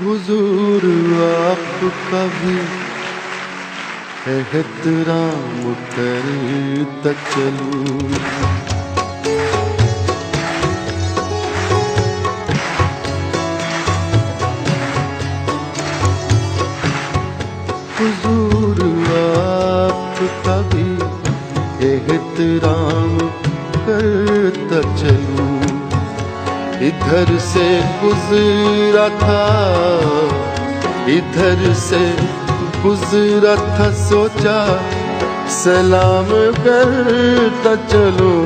हुजूर आपका भी एहतराम करता चलूं। हुजूर आपका भी एहतराम करता चलूं। इधर से गुजरा था इधर से गुजरा था सोचा सलाम करता चलूं,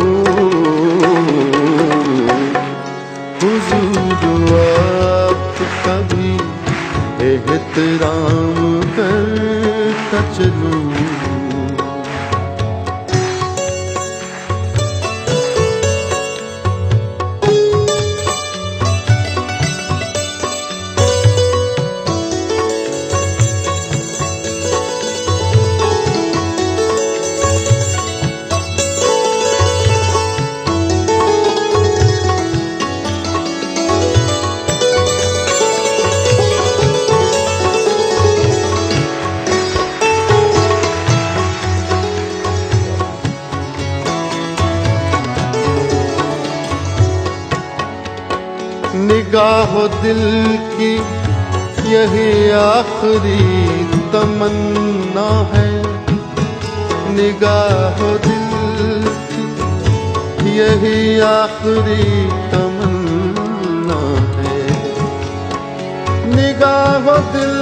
हुजूर आपका भी एहतराम करता चलूं। निगाहो दिल की यही आखिरी तमन्ना है, निगाहो दिल की यही आखिरी तमन्ना है, निगाहो दिल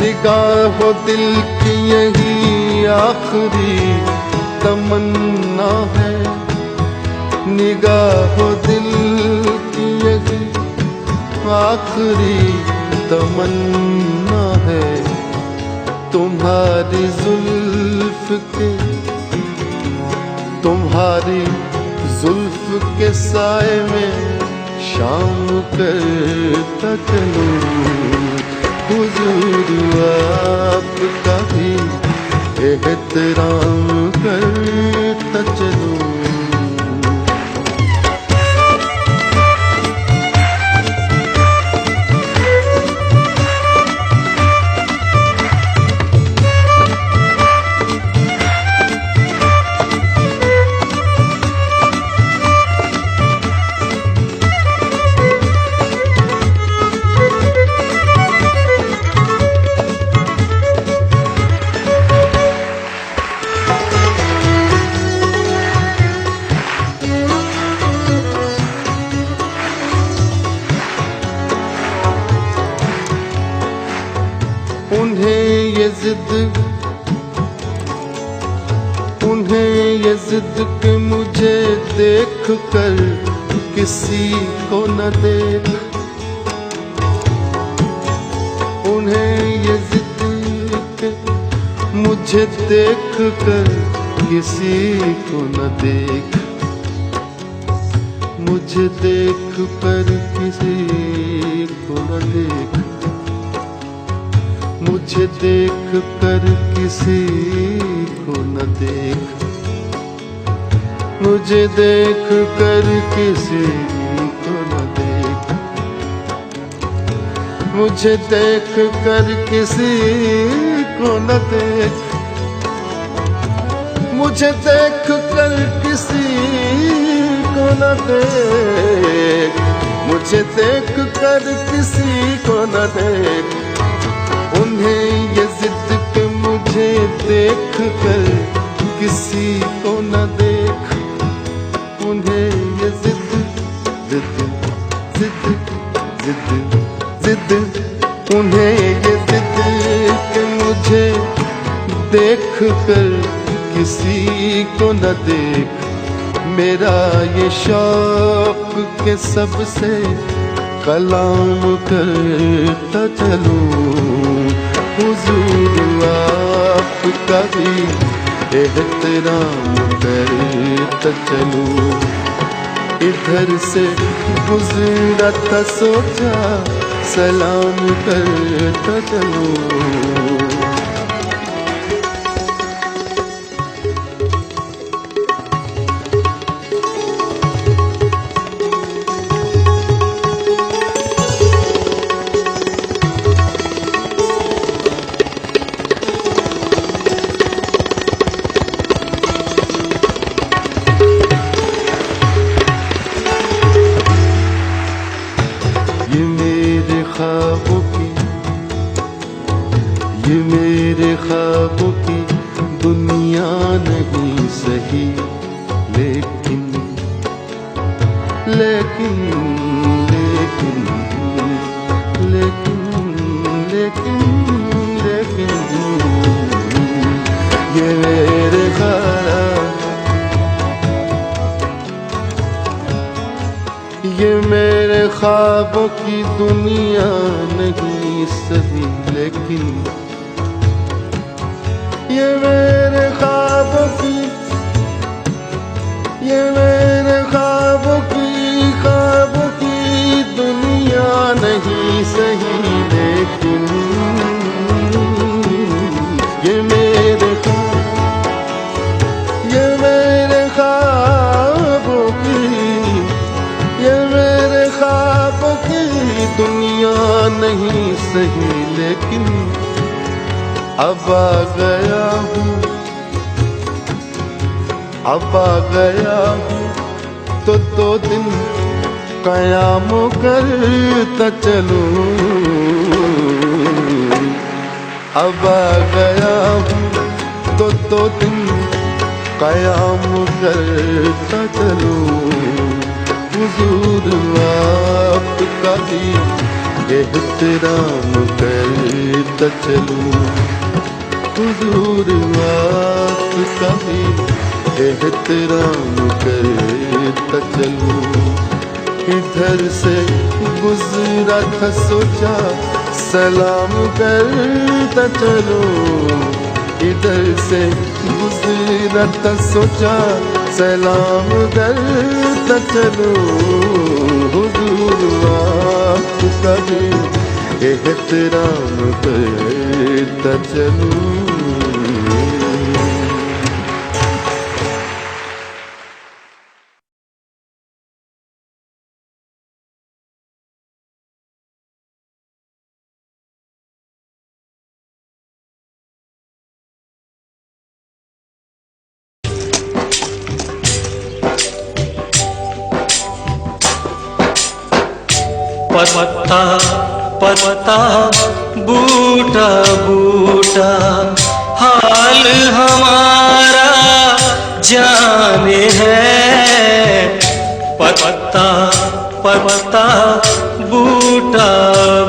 निगाहो दिल की यही आखिरी तमन्ना है, निगाहो दिल की यही आखिरी तमन्ना है। तुम्हारी जुल्फ के, तुम्हारी जुल्फ के साए में शाम करता चलूं, हुजूर आपका भी एहतराम करता चलूं। उन्हें ये जिद कि मुझे देख कर किसी को न देख, उन्हें ये जिद कि मुझे देख कर किसी को न देख, मुझे देख कर किसी को न देख, मुझे देख कर किसी को न देख, मुझे देख कर किसी को न देख, मुझे देख कर किसी को न देख, मुझे देख कर किसी को न देख, मुझे देख कर किसी को न देख। उन्हें ये जिद कि मुझे देख कर किसी को न देख, उन्हें ये जिद जिद जिद जिद जिद, उन्हें ये जिद कि मुझे देख कर किसी को न देख। मेरा ये शौक के सबसे कलाम करता चलूं, हुजूर आपका भी एहतराम करता चलूं। इधर से गुजरा था सोचा सलाम करता चलूं। ये मेरे ख्वाबों की ये मेरे ख्वाबों की दुनिया नहीं सही, लेकिन ये मेरे ख्वाबों की, ये मेरे ख्वाबों की दुनिया नहीं सही, लेकिन ये मेरे ख्वाबों की दुनिया नहीं सही, लेकिन अब आ गया हूँ, अब आ गया हूँ तो 2 दिन क़याम करता चलूं। अब आ गया हूँ तो 2 दिन क़याम करता चलूं। हुजूर आपका भी एहतराम करता चलूं। हुजूर आपका भी एहतराम करता चलूं। इधर से गुजरा था सोचा सलाम करता चलूं। इधर से गुजरा था सोचा सलाम करता चलूं। हुजूर आपका भी एहतराम करता चलूं। पत्ता पत्ता बूटा बूटा हाल हमारा जाने है। पत्ता पत्ता बूटा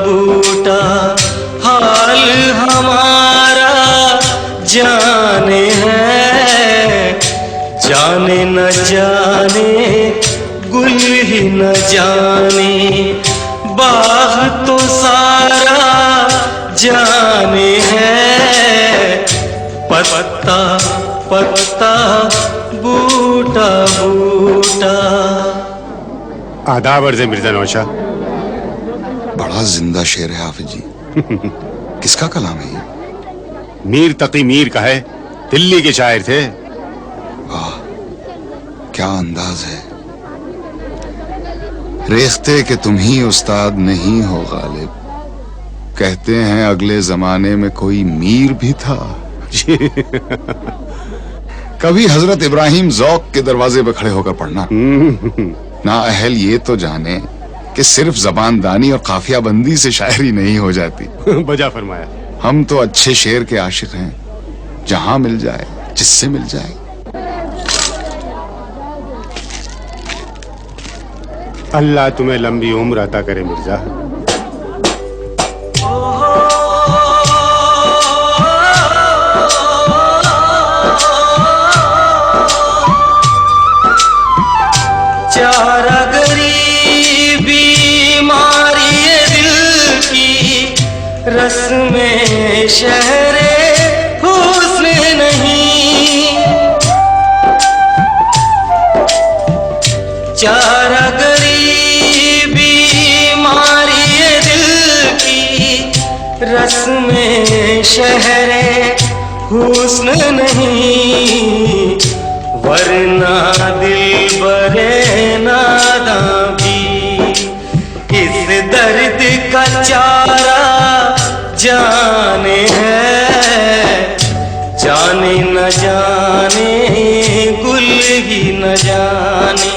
बूटा हाल हमारा जाने है। जाने न जाने गुल ही न जाने बाग तो सारा जाने है। पत्ता पत्ता बूटा बूटा। आदाब अर्ज़ मिर्जा नौशा। बड़ा जिंदा शेर है हाफिज जी। किसका कलाम है ये? मीर तकी मीर का है, दिल्ली के शायर थे। वाह क्या अंदाज है। रेख्ते कि तुम ही उस्ताद नहीं हो गालिब, कहते हैं अगले जमाने में कोई मीर भी था। कभी हजरत इब्राहिम ज़ौक़ के दरवाजे पर खड़े होकर पढ़ना। ना अहल ये तो जाने कि सिर्फ जबानदानी और काफिया बंदी से शायरी नहीं हो जाती। बजा फरमाया। हम तो अच्छे शेर के आशिक हैं, जहां मिल जाए जिससे मिल जाए। अल्लाह तुम्हें लंबी उम्र अता करे मिर्जा। चारा गरीबी मारी दिल की रस में शहरे हुस्न नहीं। चारा रस में शहरे हुस्न नहीं, वरना दिल बरे नादां भी इस दर्द का चारा जाने है। जाने न जाने गुल ही न जाने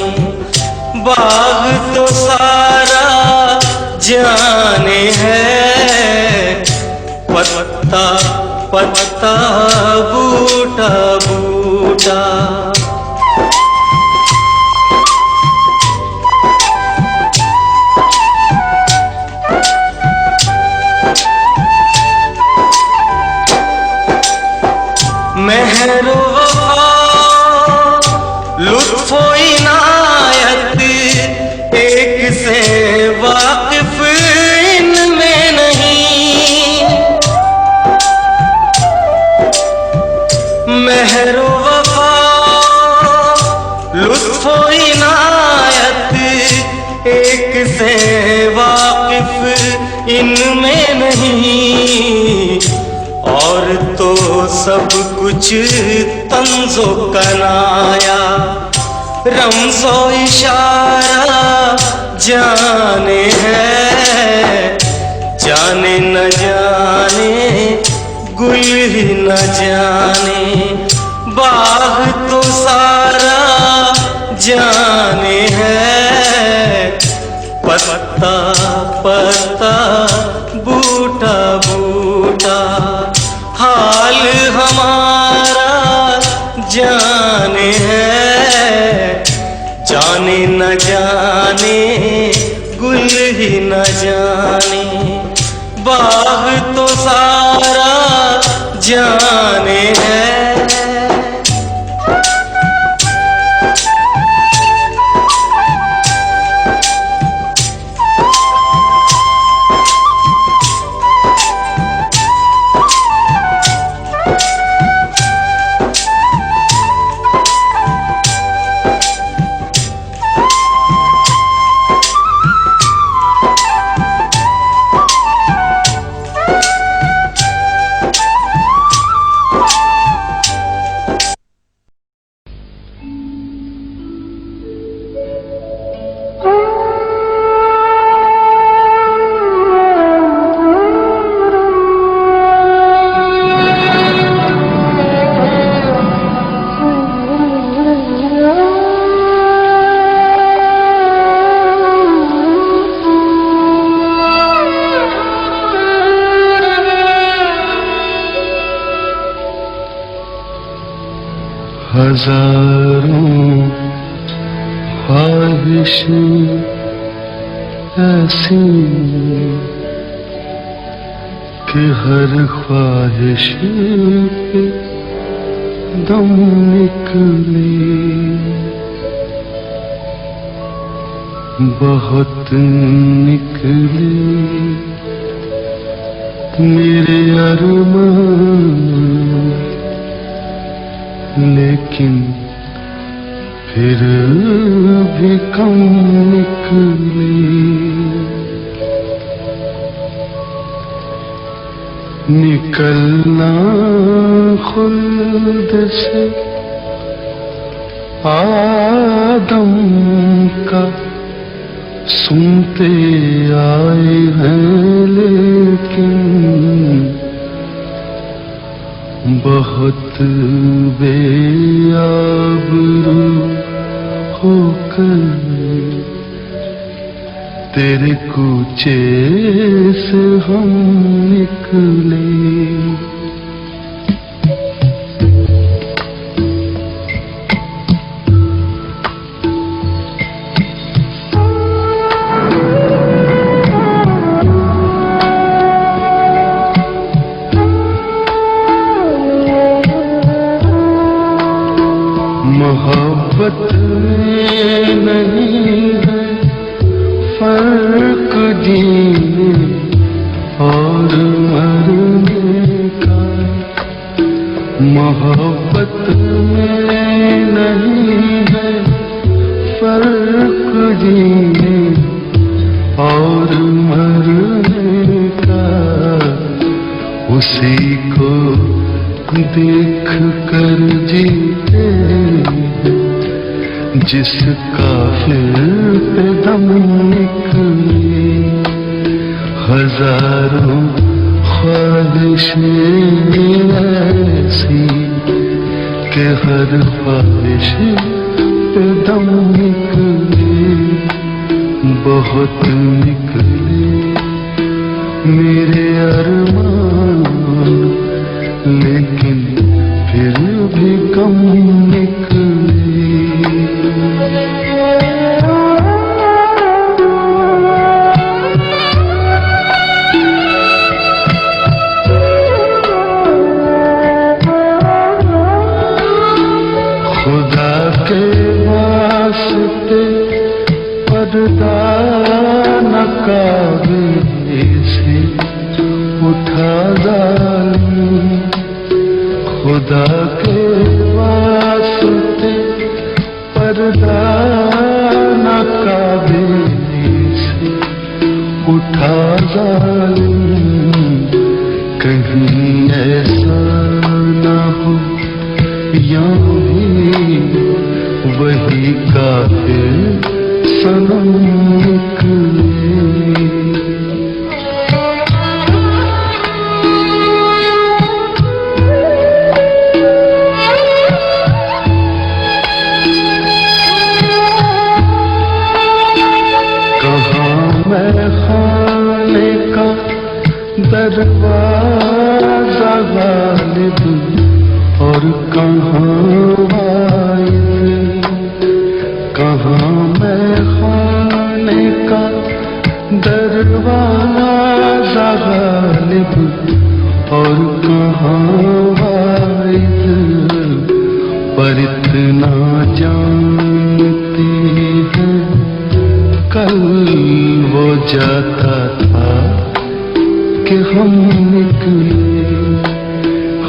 बाग तो सारा जाने है। पत्ता पत्ता बूटा बूटा। मेहरो लुत्फो इनायत एक से वाकिफ इनमें नहीं। मेहरो वफा लुत्फो इनायत एक से वाकिफ इनमें नहीं। और तो सब कुछ तंजो कनाया रमज़ो इशारा जाने है। जाने न जाने गुल ही न जाने बाग तो सारा जाने है। पत्ता पत्ता बूटा बूटा हाल हमारा जाने है। जाने न जाने गुल ही न जाने बाग तो सारा जाने है। हजारों ख्वाहिशें ऐसी कि हर ख्वाहिश पे दम निकले। बहुत निकले मेरे अरमान, लेकिन फिर भी कम निकले। निकलना खुल्द से आदम का सुनते आए हैं, लेकिन बहुत बेआबरू होकर तेरे कूचे से हम निकले। मोहब्बत में नहीं है फर्क जीने और मरने का। मोहब्बत में नहीं है फर्क जीने और मरने का। उसी को देख कर जीते जिस काफिर पे दम निकले। हजारों ख्वाहिशें ऐसी कि हर ख्वाहिश पे दम निकले। बहुत निकले मेरे अरमान, लेकिन फिर भी कम निकले। खुदा के वास्ते पर्दा खुदा के वास्ते पर्दा न काबिली से उठा जालिम, कहीं ऐसा न हो यूं ही वही काफिर सनम निकले। दरवाज़ा गालिब और कहाँ वाइद, कहाँ मैं खाने का दरवाज़ा गालिब और कहाँ वाइद, पर इतना जानती है कल वो जाता था कि हम निकले,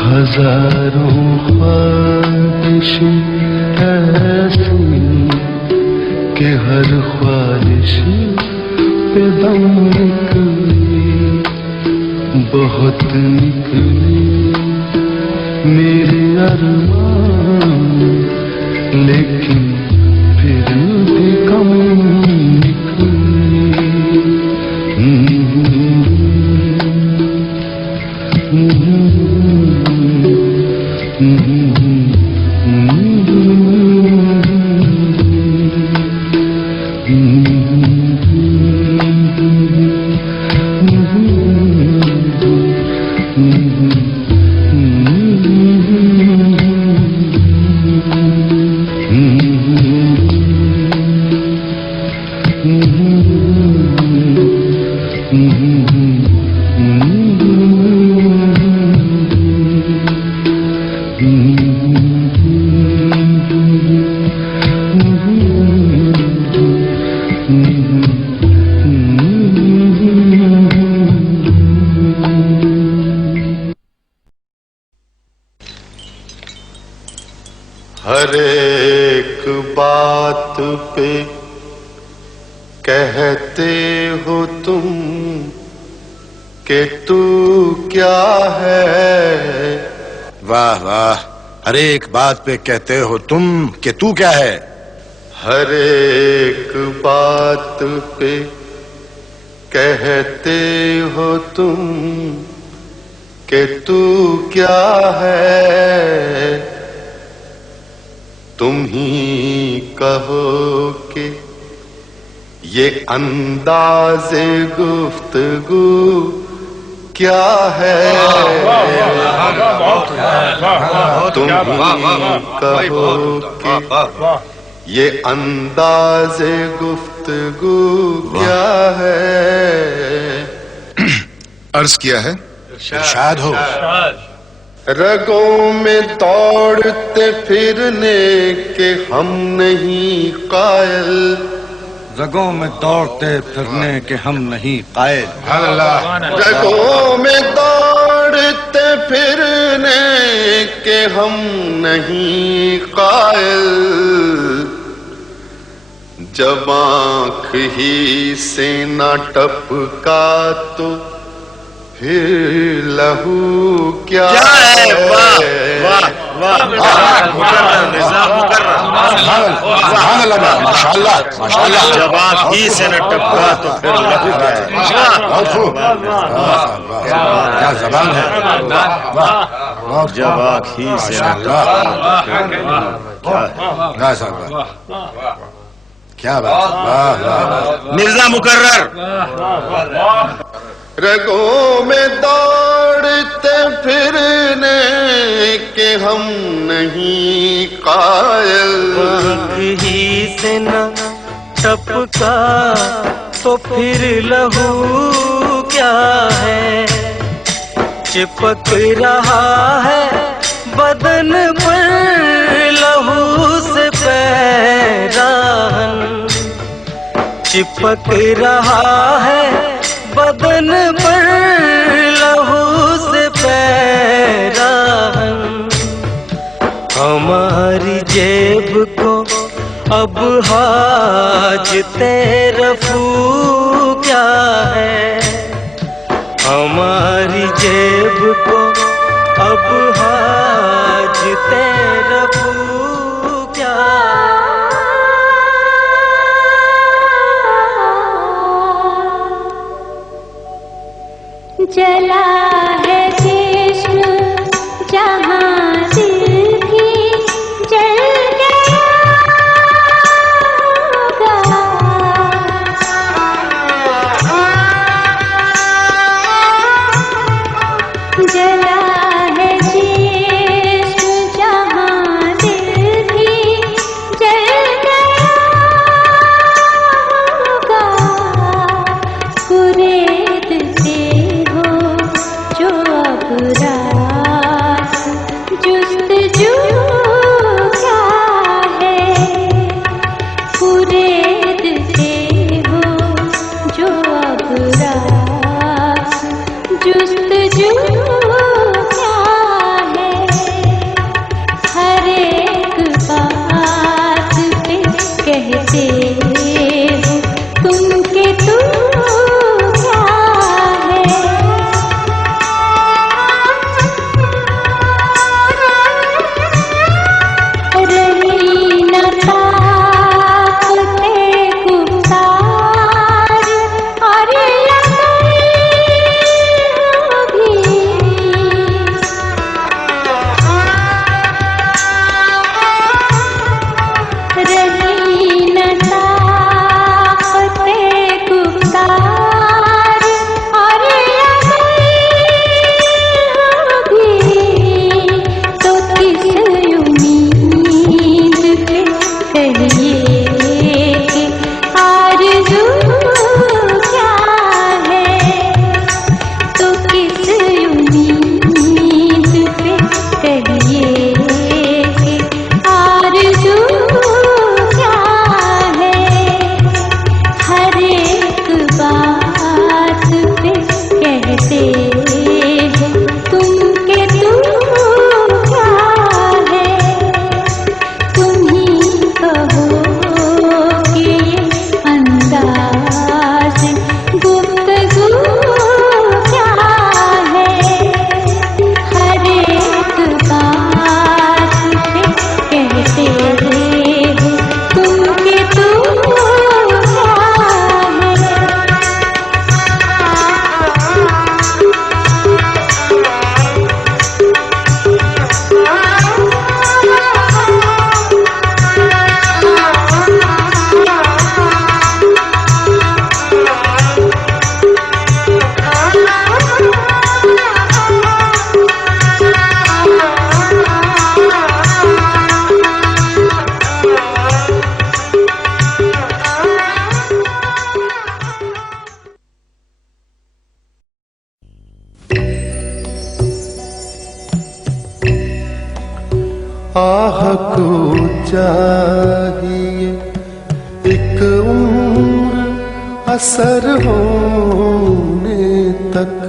हजारों ख्वाहिश ऐसी कि हर ख्वाहिश पे दम निकले, बहुत निकले मेरे अरमान, लेकिन फिर भी कम निकले। हर एक बात पे कहते हो तुम कि तू क्या है। वाह वाह, हर एक बात पे कहते हो तुम कि तू क्या है। हर एक बात पे कहते हो तुम कि तू क्या है। तुम ही कहो कि ये अंदाज़े गुफ्तगू क्या है। तुम ही कहो कि ये अंदाज़े गुफ्तगू क्या है। अर्ज किया है, इरशाद हो। रगों में दौड़ते फिरने के हम नहीं कायल। रगों में दौड़ते फिरने के हम नहीं कायल। रगों में दौड़ते फिरने के हम नहीं कायल। जब आँख ही से न टपका तो फिर लहू क्या है। वाह वाह वाह, मुकर्रर निजाम मुकर्रर, माशाअल्लाह माशाअल्लाह। जब आँख ही से न टपका तो फिर लहू क्या है। क्या ज़बान है। जब आँख ही से न टपका क्या है। क्या बात, वाह वाह। मिर्जा मुकर्रर। रगों में दौड़ते फिरने के हम नहीं कायल। आँख ही से न टपका तो फिर लहू क्या है। चिपक रहा है बदन पर लहू से पैराहन। चिपक रहा है बदन पर लहू से पैराहन। अब हाजते रफू क्या है हमारी जेब को, अब हाजते रफू क्या जला है जिस्म जहाँ दिल भी जल गया होगा। जला है जिस्म जहाँ दिल भी जल गया होगा। कुरेदते हो जो अब रात जुस्तजू क्या है। कुरेदते हो जो अब रात जुस्तजू क्या है। हर एक बात पे कहते हो तुम के तू क्या है। रही न ताक़ते गुफ्तार और लड़ाइयों भी। रही न ताक़ते गुफ्तार और लड़ाइयों भी। तो किस उम्मीद पे कहिए कि आरज़ू क्या है। तो किस उम्मीद पे कहिए कि आरज़ू क्या है। हर एक बात पे कहते हो तुम के तू क्या है। तुम ही कहो कि ये अंदाज़ गुफ्तगू क्या है। हर एक बात पे कहते हो तुम के तू क्या है। आह को चाहिए एक उम्र असर होने तक।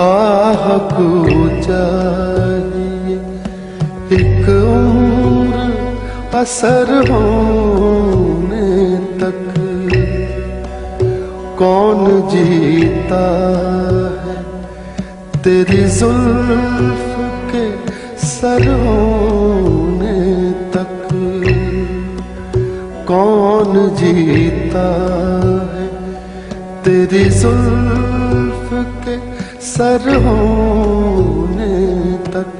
आह को चाहिए एक उम्र असर होने तक। कौन जीता है तेरी जुल्फ के सर होने तक। कौन जीता है तेरी जुल्फ के सर होने तक।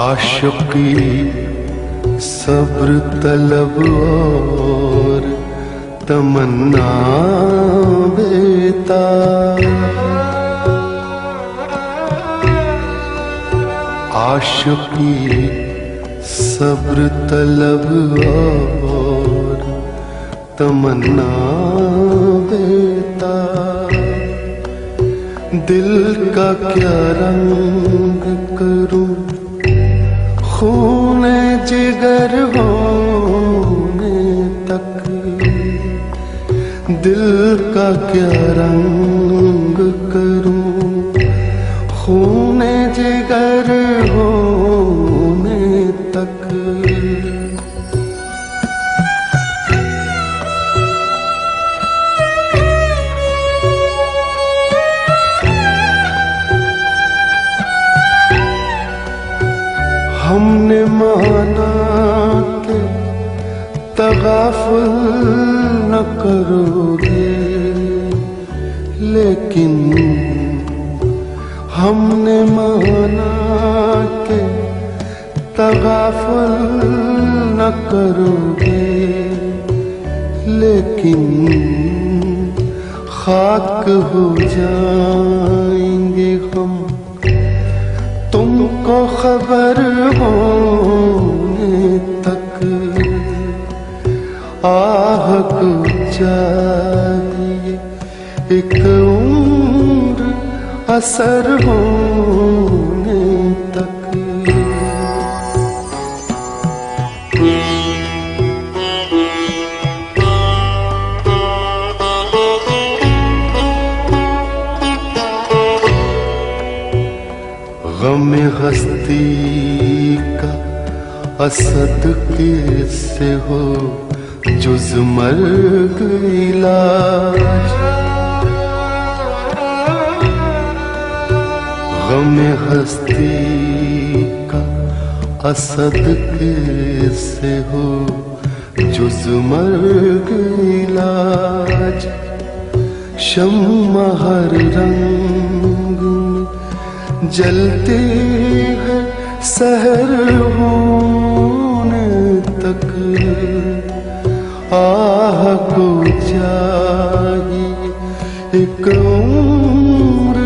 आशिकी सब्र तलब और तमन्ना बेताब। आशिकी सब्र तलब और तमन्ना बेताब। दिल का क्या रंग करूं खून जिगर होने तक। दिल का क्या रंग करूं, खूने जिगर होने तक। हमने माना कि तगाफुल न करोगे, लेकिन हमने माना कि तगाफुल न करोगे, लेकिन खाक हो जाएंगे हम तुमको खबर होने तक। आह को चाहिए एक उम्र असर होने तक। गम हस्ती का असद कैसे हो जुज मर्ग इलाज। गम हस्ती का असद कैसे हो जुज मर्ग इलाज। शम्मा हर रंग में जलती है सहर होने तक। आह को चाहिए एक उम्र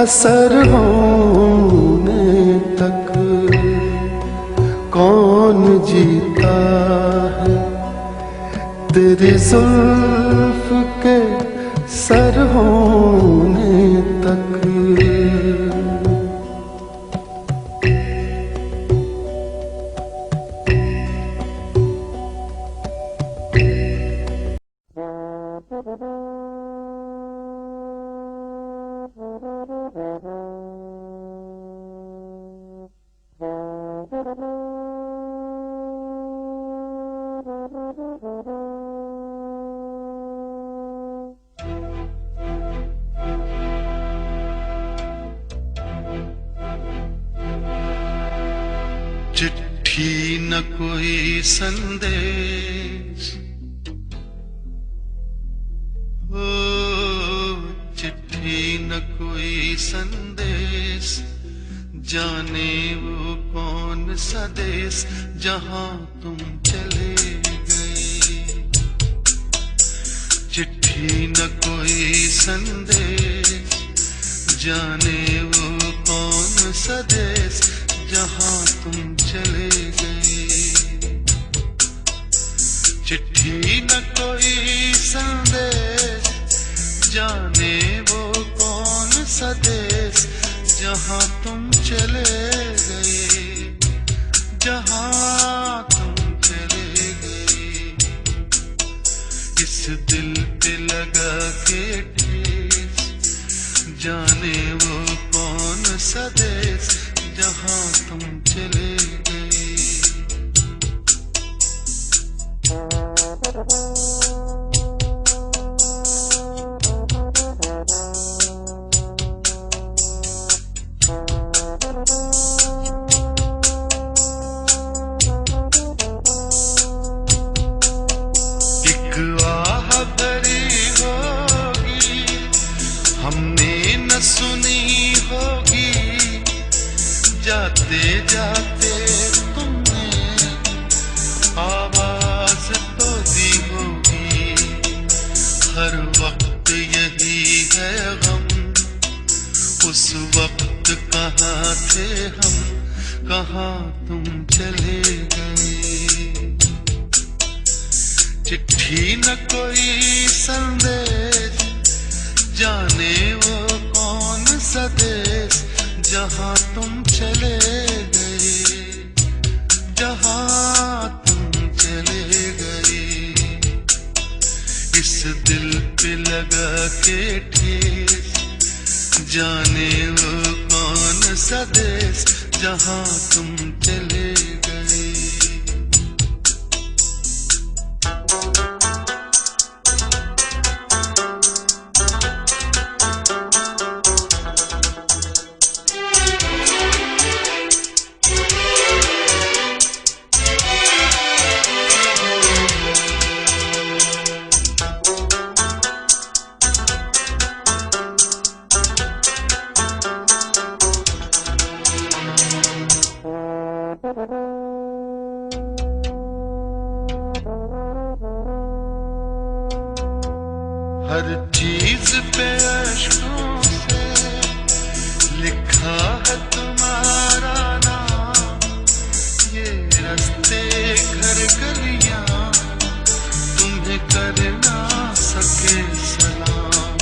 असर होने तक। कौन जीता है तेरी जुल्फ के सर होने तक। चिट्ठी न कोई संदेश, ओ चिट्ठी न कोई संदेश, जाने वो कौन सा देश जहां तुम चले गए। चिट्ठी न कोई संदेश, जाने वो कौन सा देश जहां तुम चले गए। चिट्ठी न कोई संदेश, जाने वो कौन सा देश जहां तुम चले गए। जहां तुम चले गए, इस दिल पे लगा के ठेस, जाने वो कौन सा देश जहां तुम चले गए। एक आह भरी होगी हमने न सुनी होगी, जाते जाते तुमने आवाज तो दी होगी। हर वक्त यही है गम, उस वक्त कहाँ थे हम, कहाँ तुम चले गए। चिट्ठी न कोई संदेश, जाने वो कौन सा देश जहां तुम चले गए। जहां तुम चले गए, इस दिल पे लगा के ठेस, जाने वो कौन सा देश जहां तुम चले गए। हर चीज पे अश्कों से लिखा है तुम्हारा नाम, ये रास्ते घर गलियां तुम्हें कर ना सके सलाम।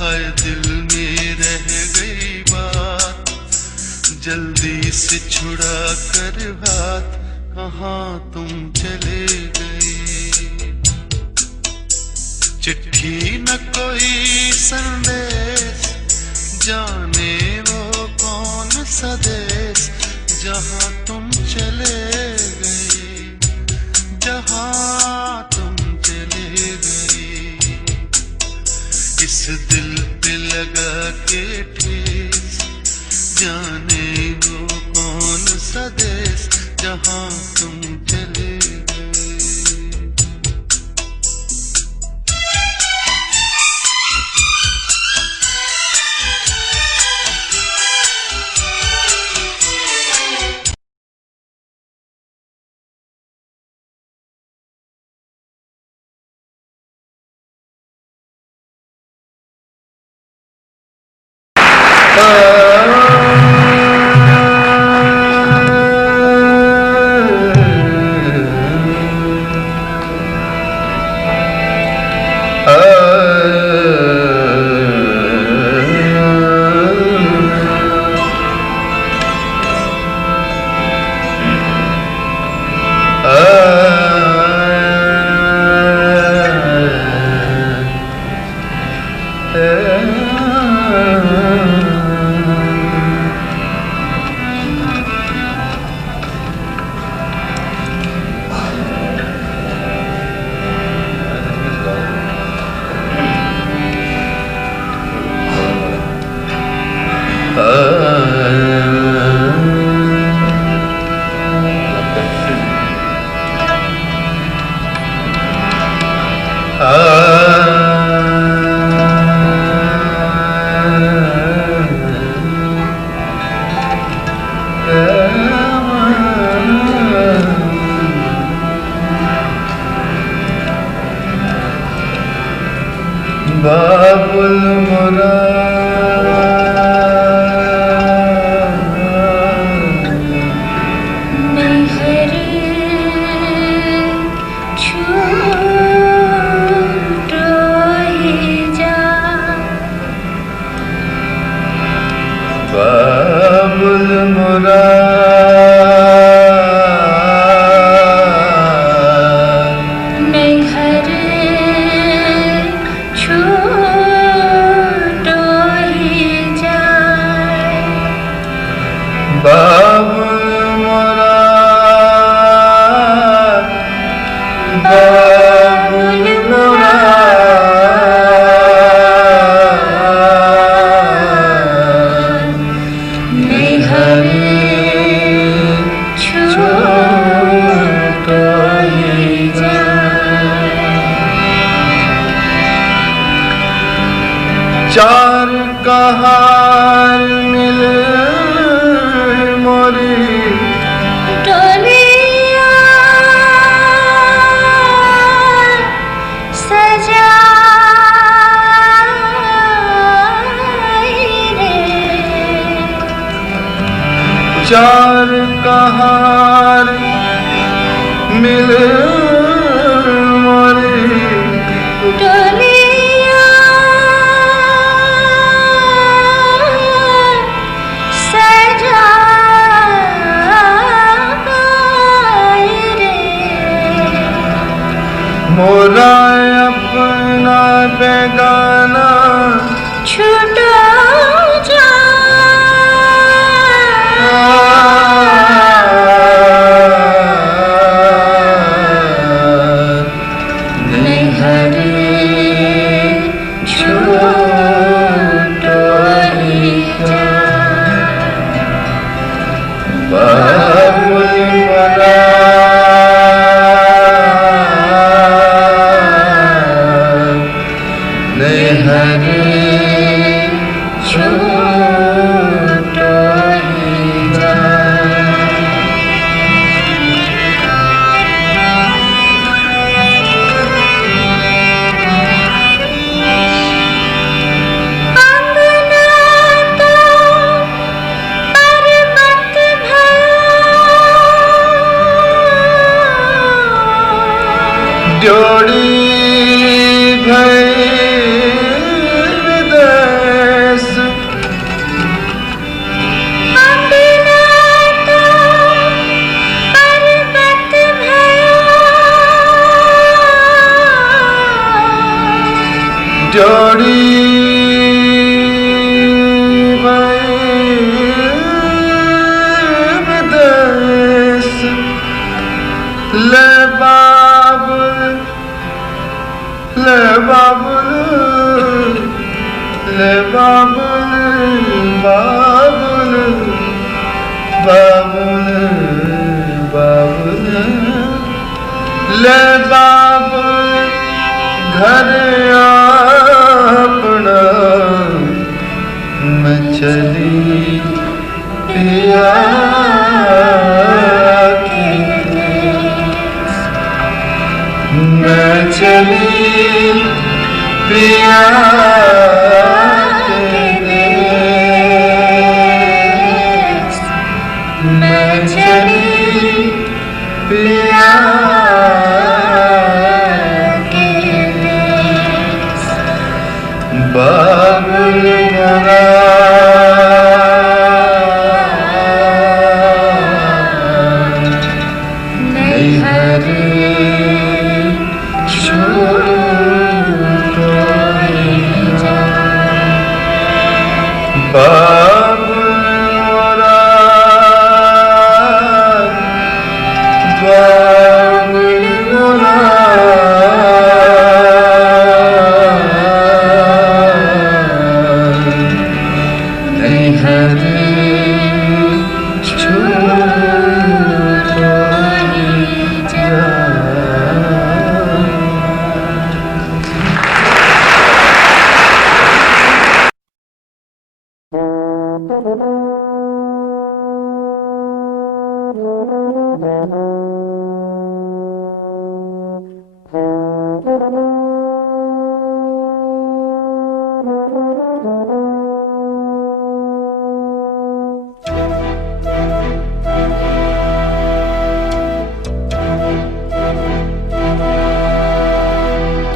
हाय दिल में रह गई बात, जल्दी से छुड़ा कर हाथ, कहाँ तुम चले गए। चिट्ठी न कोई संदेश, जाने वो कौन सा देश जहां तुम चले गए, जहां तुम चले गए। इस दिल पे लगा के ठेस, जाने वो कौन सा देश जहां तुम चले गए। बाबुल चार कहार मिल मोरी डोलिया सजाई रे, चार कहार मिल मोरी डोलिया सजाई रे। मोरा अपना गाना छूटा जोड़ी भई विदेश जोड़ी भई विदेश ले बाबुल ले बाबुल ले बाबुल बाबुल बाबुल बाबुल ले बाबुल घर अपना मैं चली पिया मैं चली पिया के देश मैं चली पिया के देश बाबुल मोरा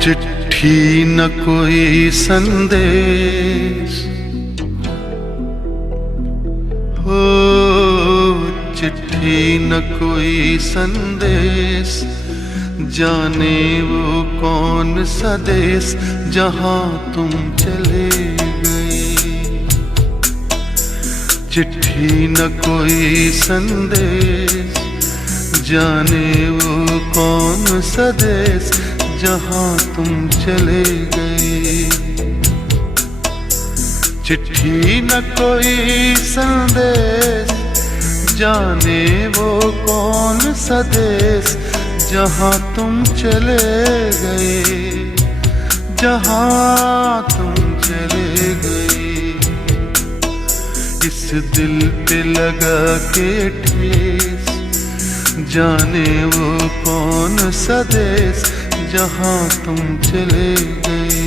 चिट्ठी न कोई संदेश हो चिट्ठी न कोई संदेश जाने वो कौन सा देश जहां तुम चले गए चिट्ठी न कोई संदेश जाने वो कौन सा देश जहां तुम चले गए चिट्ठी न कोई संदेश जाने वो कौन सा देश जहां तुम चले गए जहां तुम चले गए इस दिल पे लगा के ठेस जाने वो कौन सा देश जहां तुम चले गए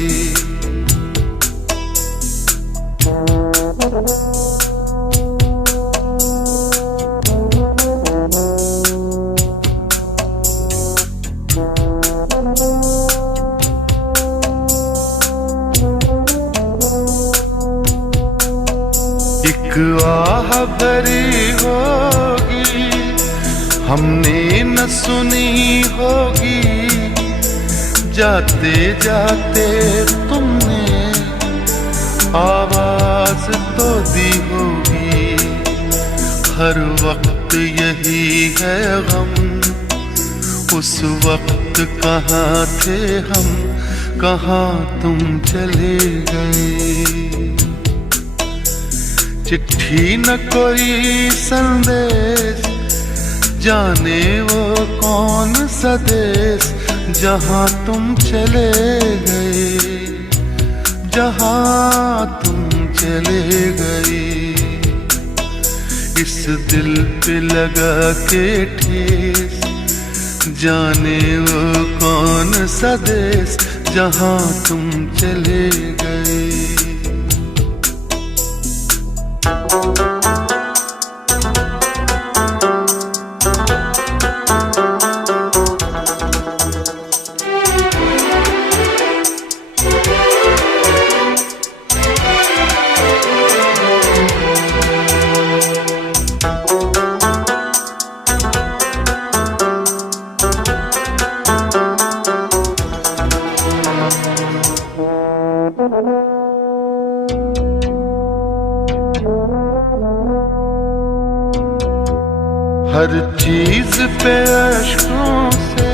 एक आह भरी होगी हमने न सुनी होगी जाते जाते तुमने आवाज तो दी होगी, हर वक्त यही है गम। उस वक्त कहाँ थे हम, कहाँ तुम चले गए। चिट्ठी न कोई संदेश, जाने वो कौन सा देश, जहाँ तुम चले गए, जहाँ तुम चले गए। इस दिल पे लगा के ठेस, जाने वो कौन सा देश, जहाँ तुम चले गए। हर चीज पे अश्कों से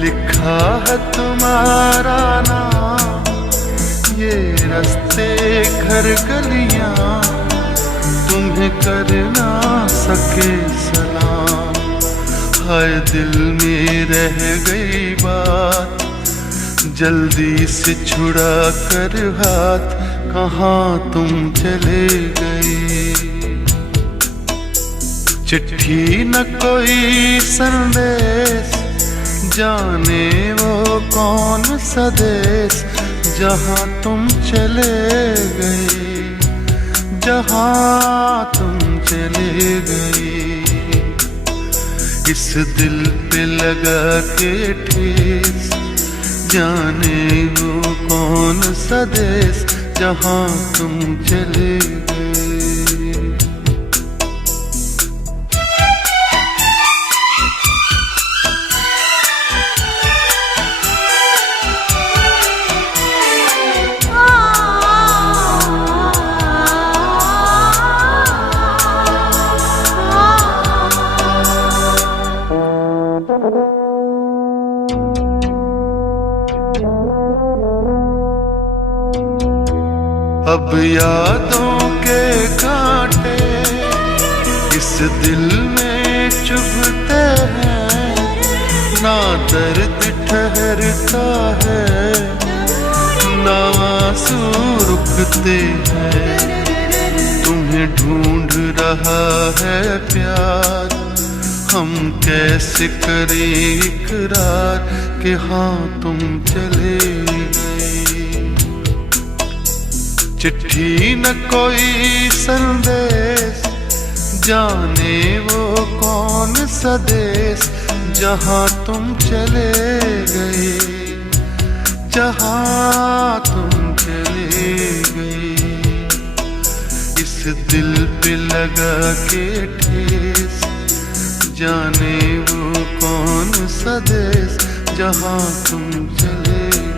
लिखा है तुम्हारा नाम। ये रास्ते घर गलियां तुम्हें कर ना सके सलाम। हाय दिल में रह गई बात, जल्दी से छुड़ा कर हाथ, कहाँ तुम चले गए। चिट्ठी न कोई संदेश, जाने वो कौन सा देश, जहाँ तुम चले गए, जहाँ तुम चले गए। इस दिल पे लगा के ठेस, जाने वो कौन सा देश, जहाँ तुम चले गए। अब यादों के कांटे इस दिल में चुभते हैं, ना दर्द ठहरता है, ना आंसू रुकते हैं। तुम्हें ढूंढ रहा है प्यार, हम कैसे करें इकरार कि हाँ तुम चले गए। चिट्ठी न कोई संदेश, जाने वो कौन सा देश, जहाँ तुम चले गए, जहाँ तुम चले गए। इस दिल पे लगा के ठेस, जाने वो कौन सा देश, जहाँ तुम चले गए।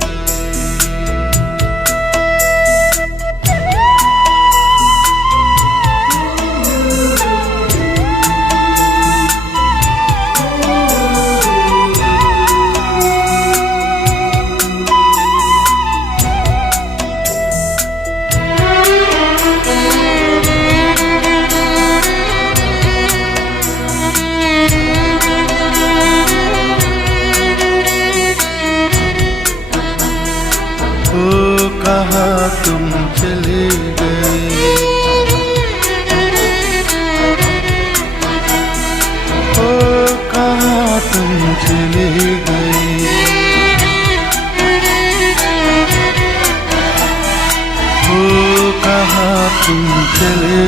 कहाँ तुम चले गए, ओ कहाँ तुम चले गए। ओ कहाँ तुम चले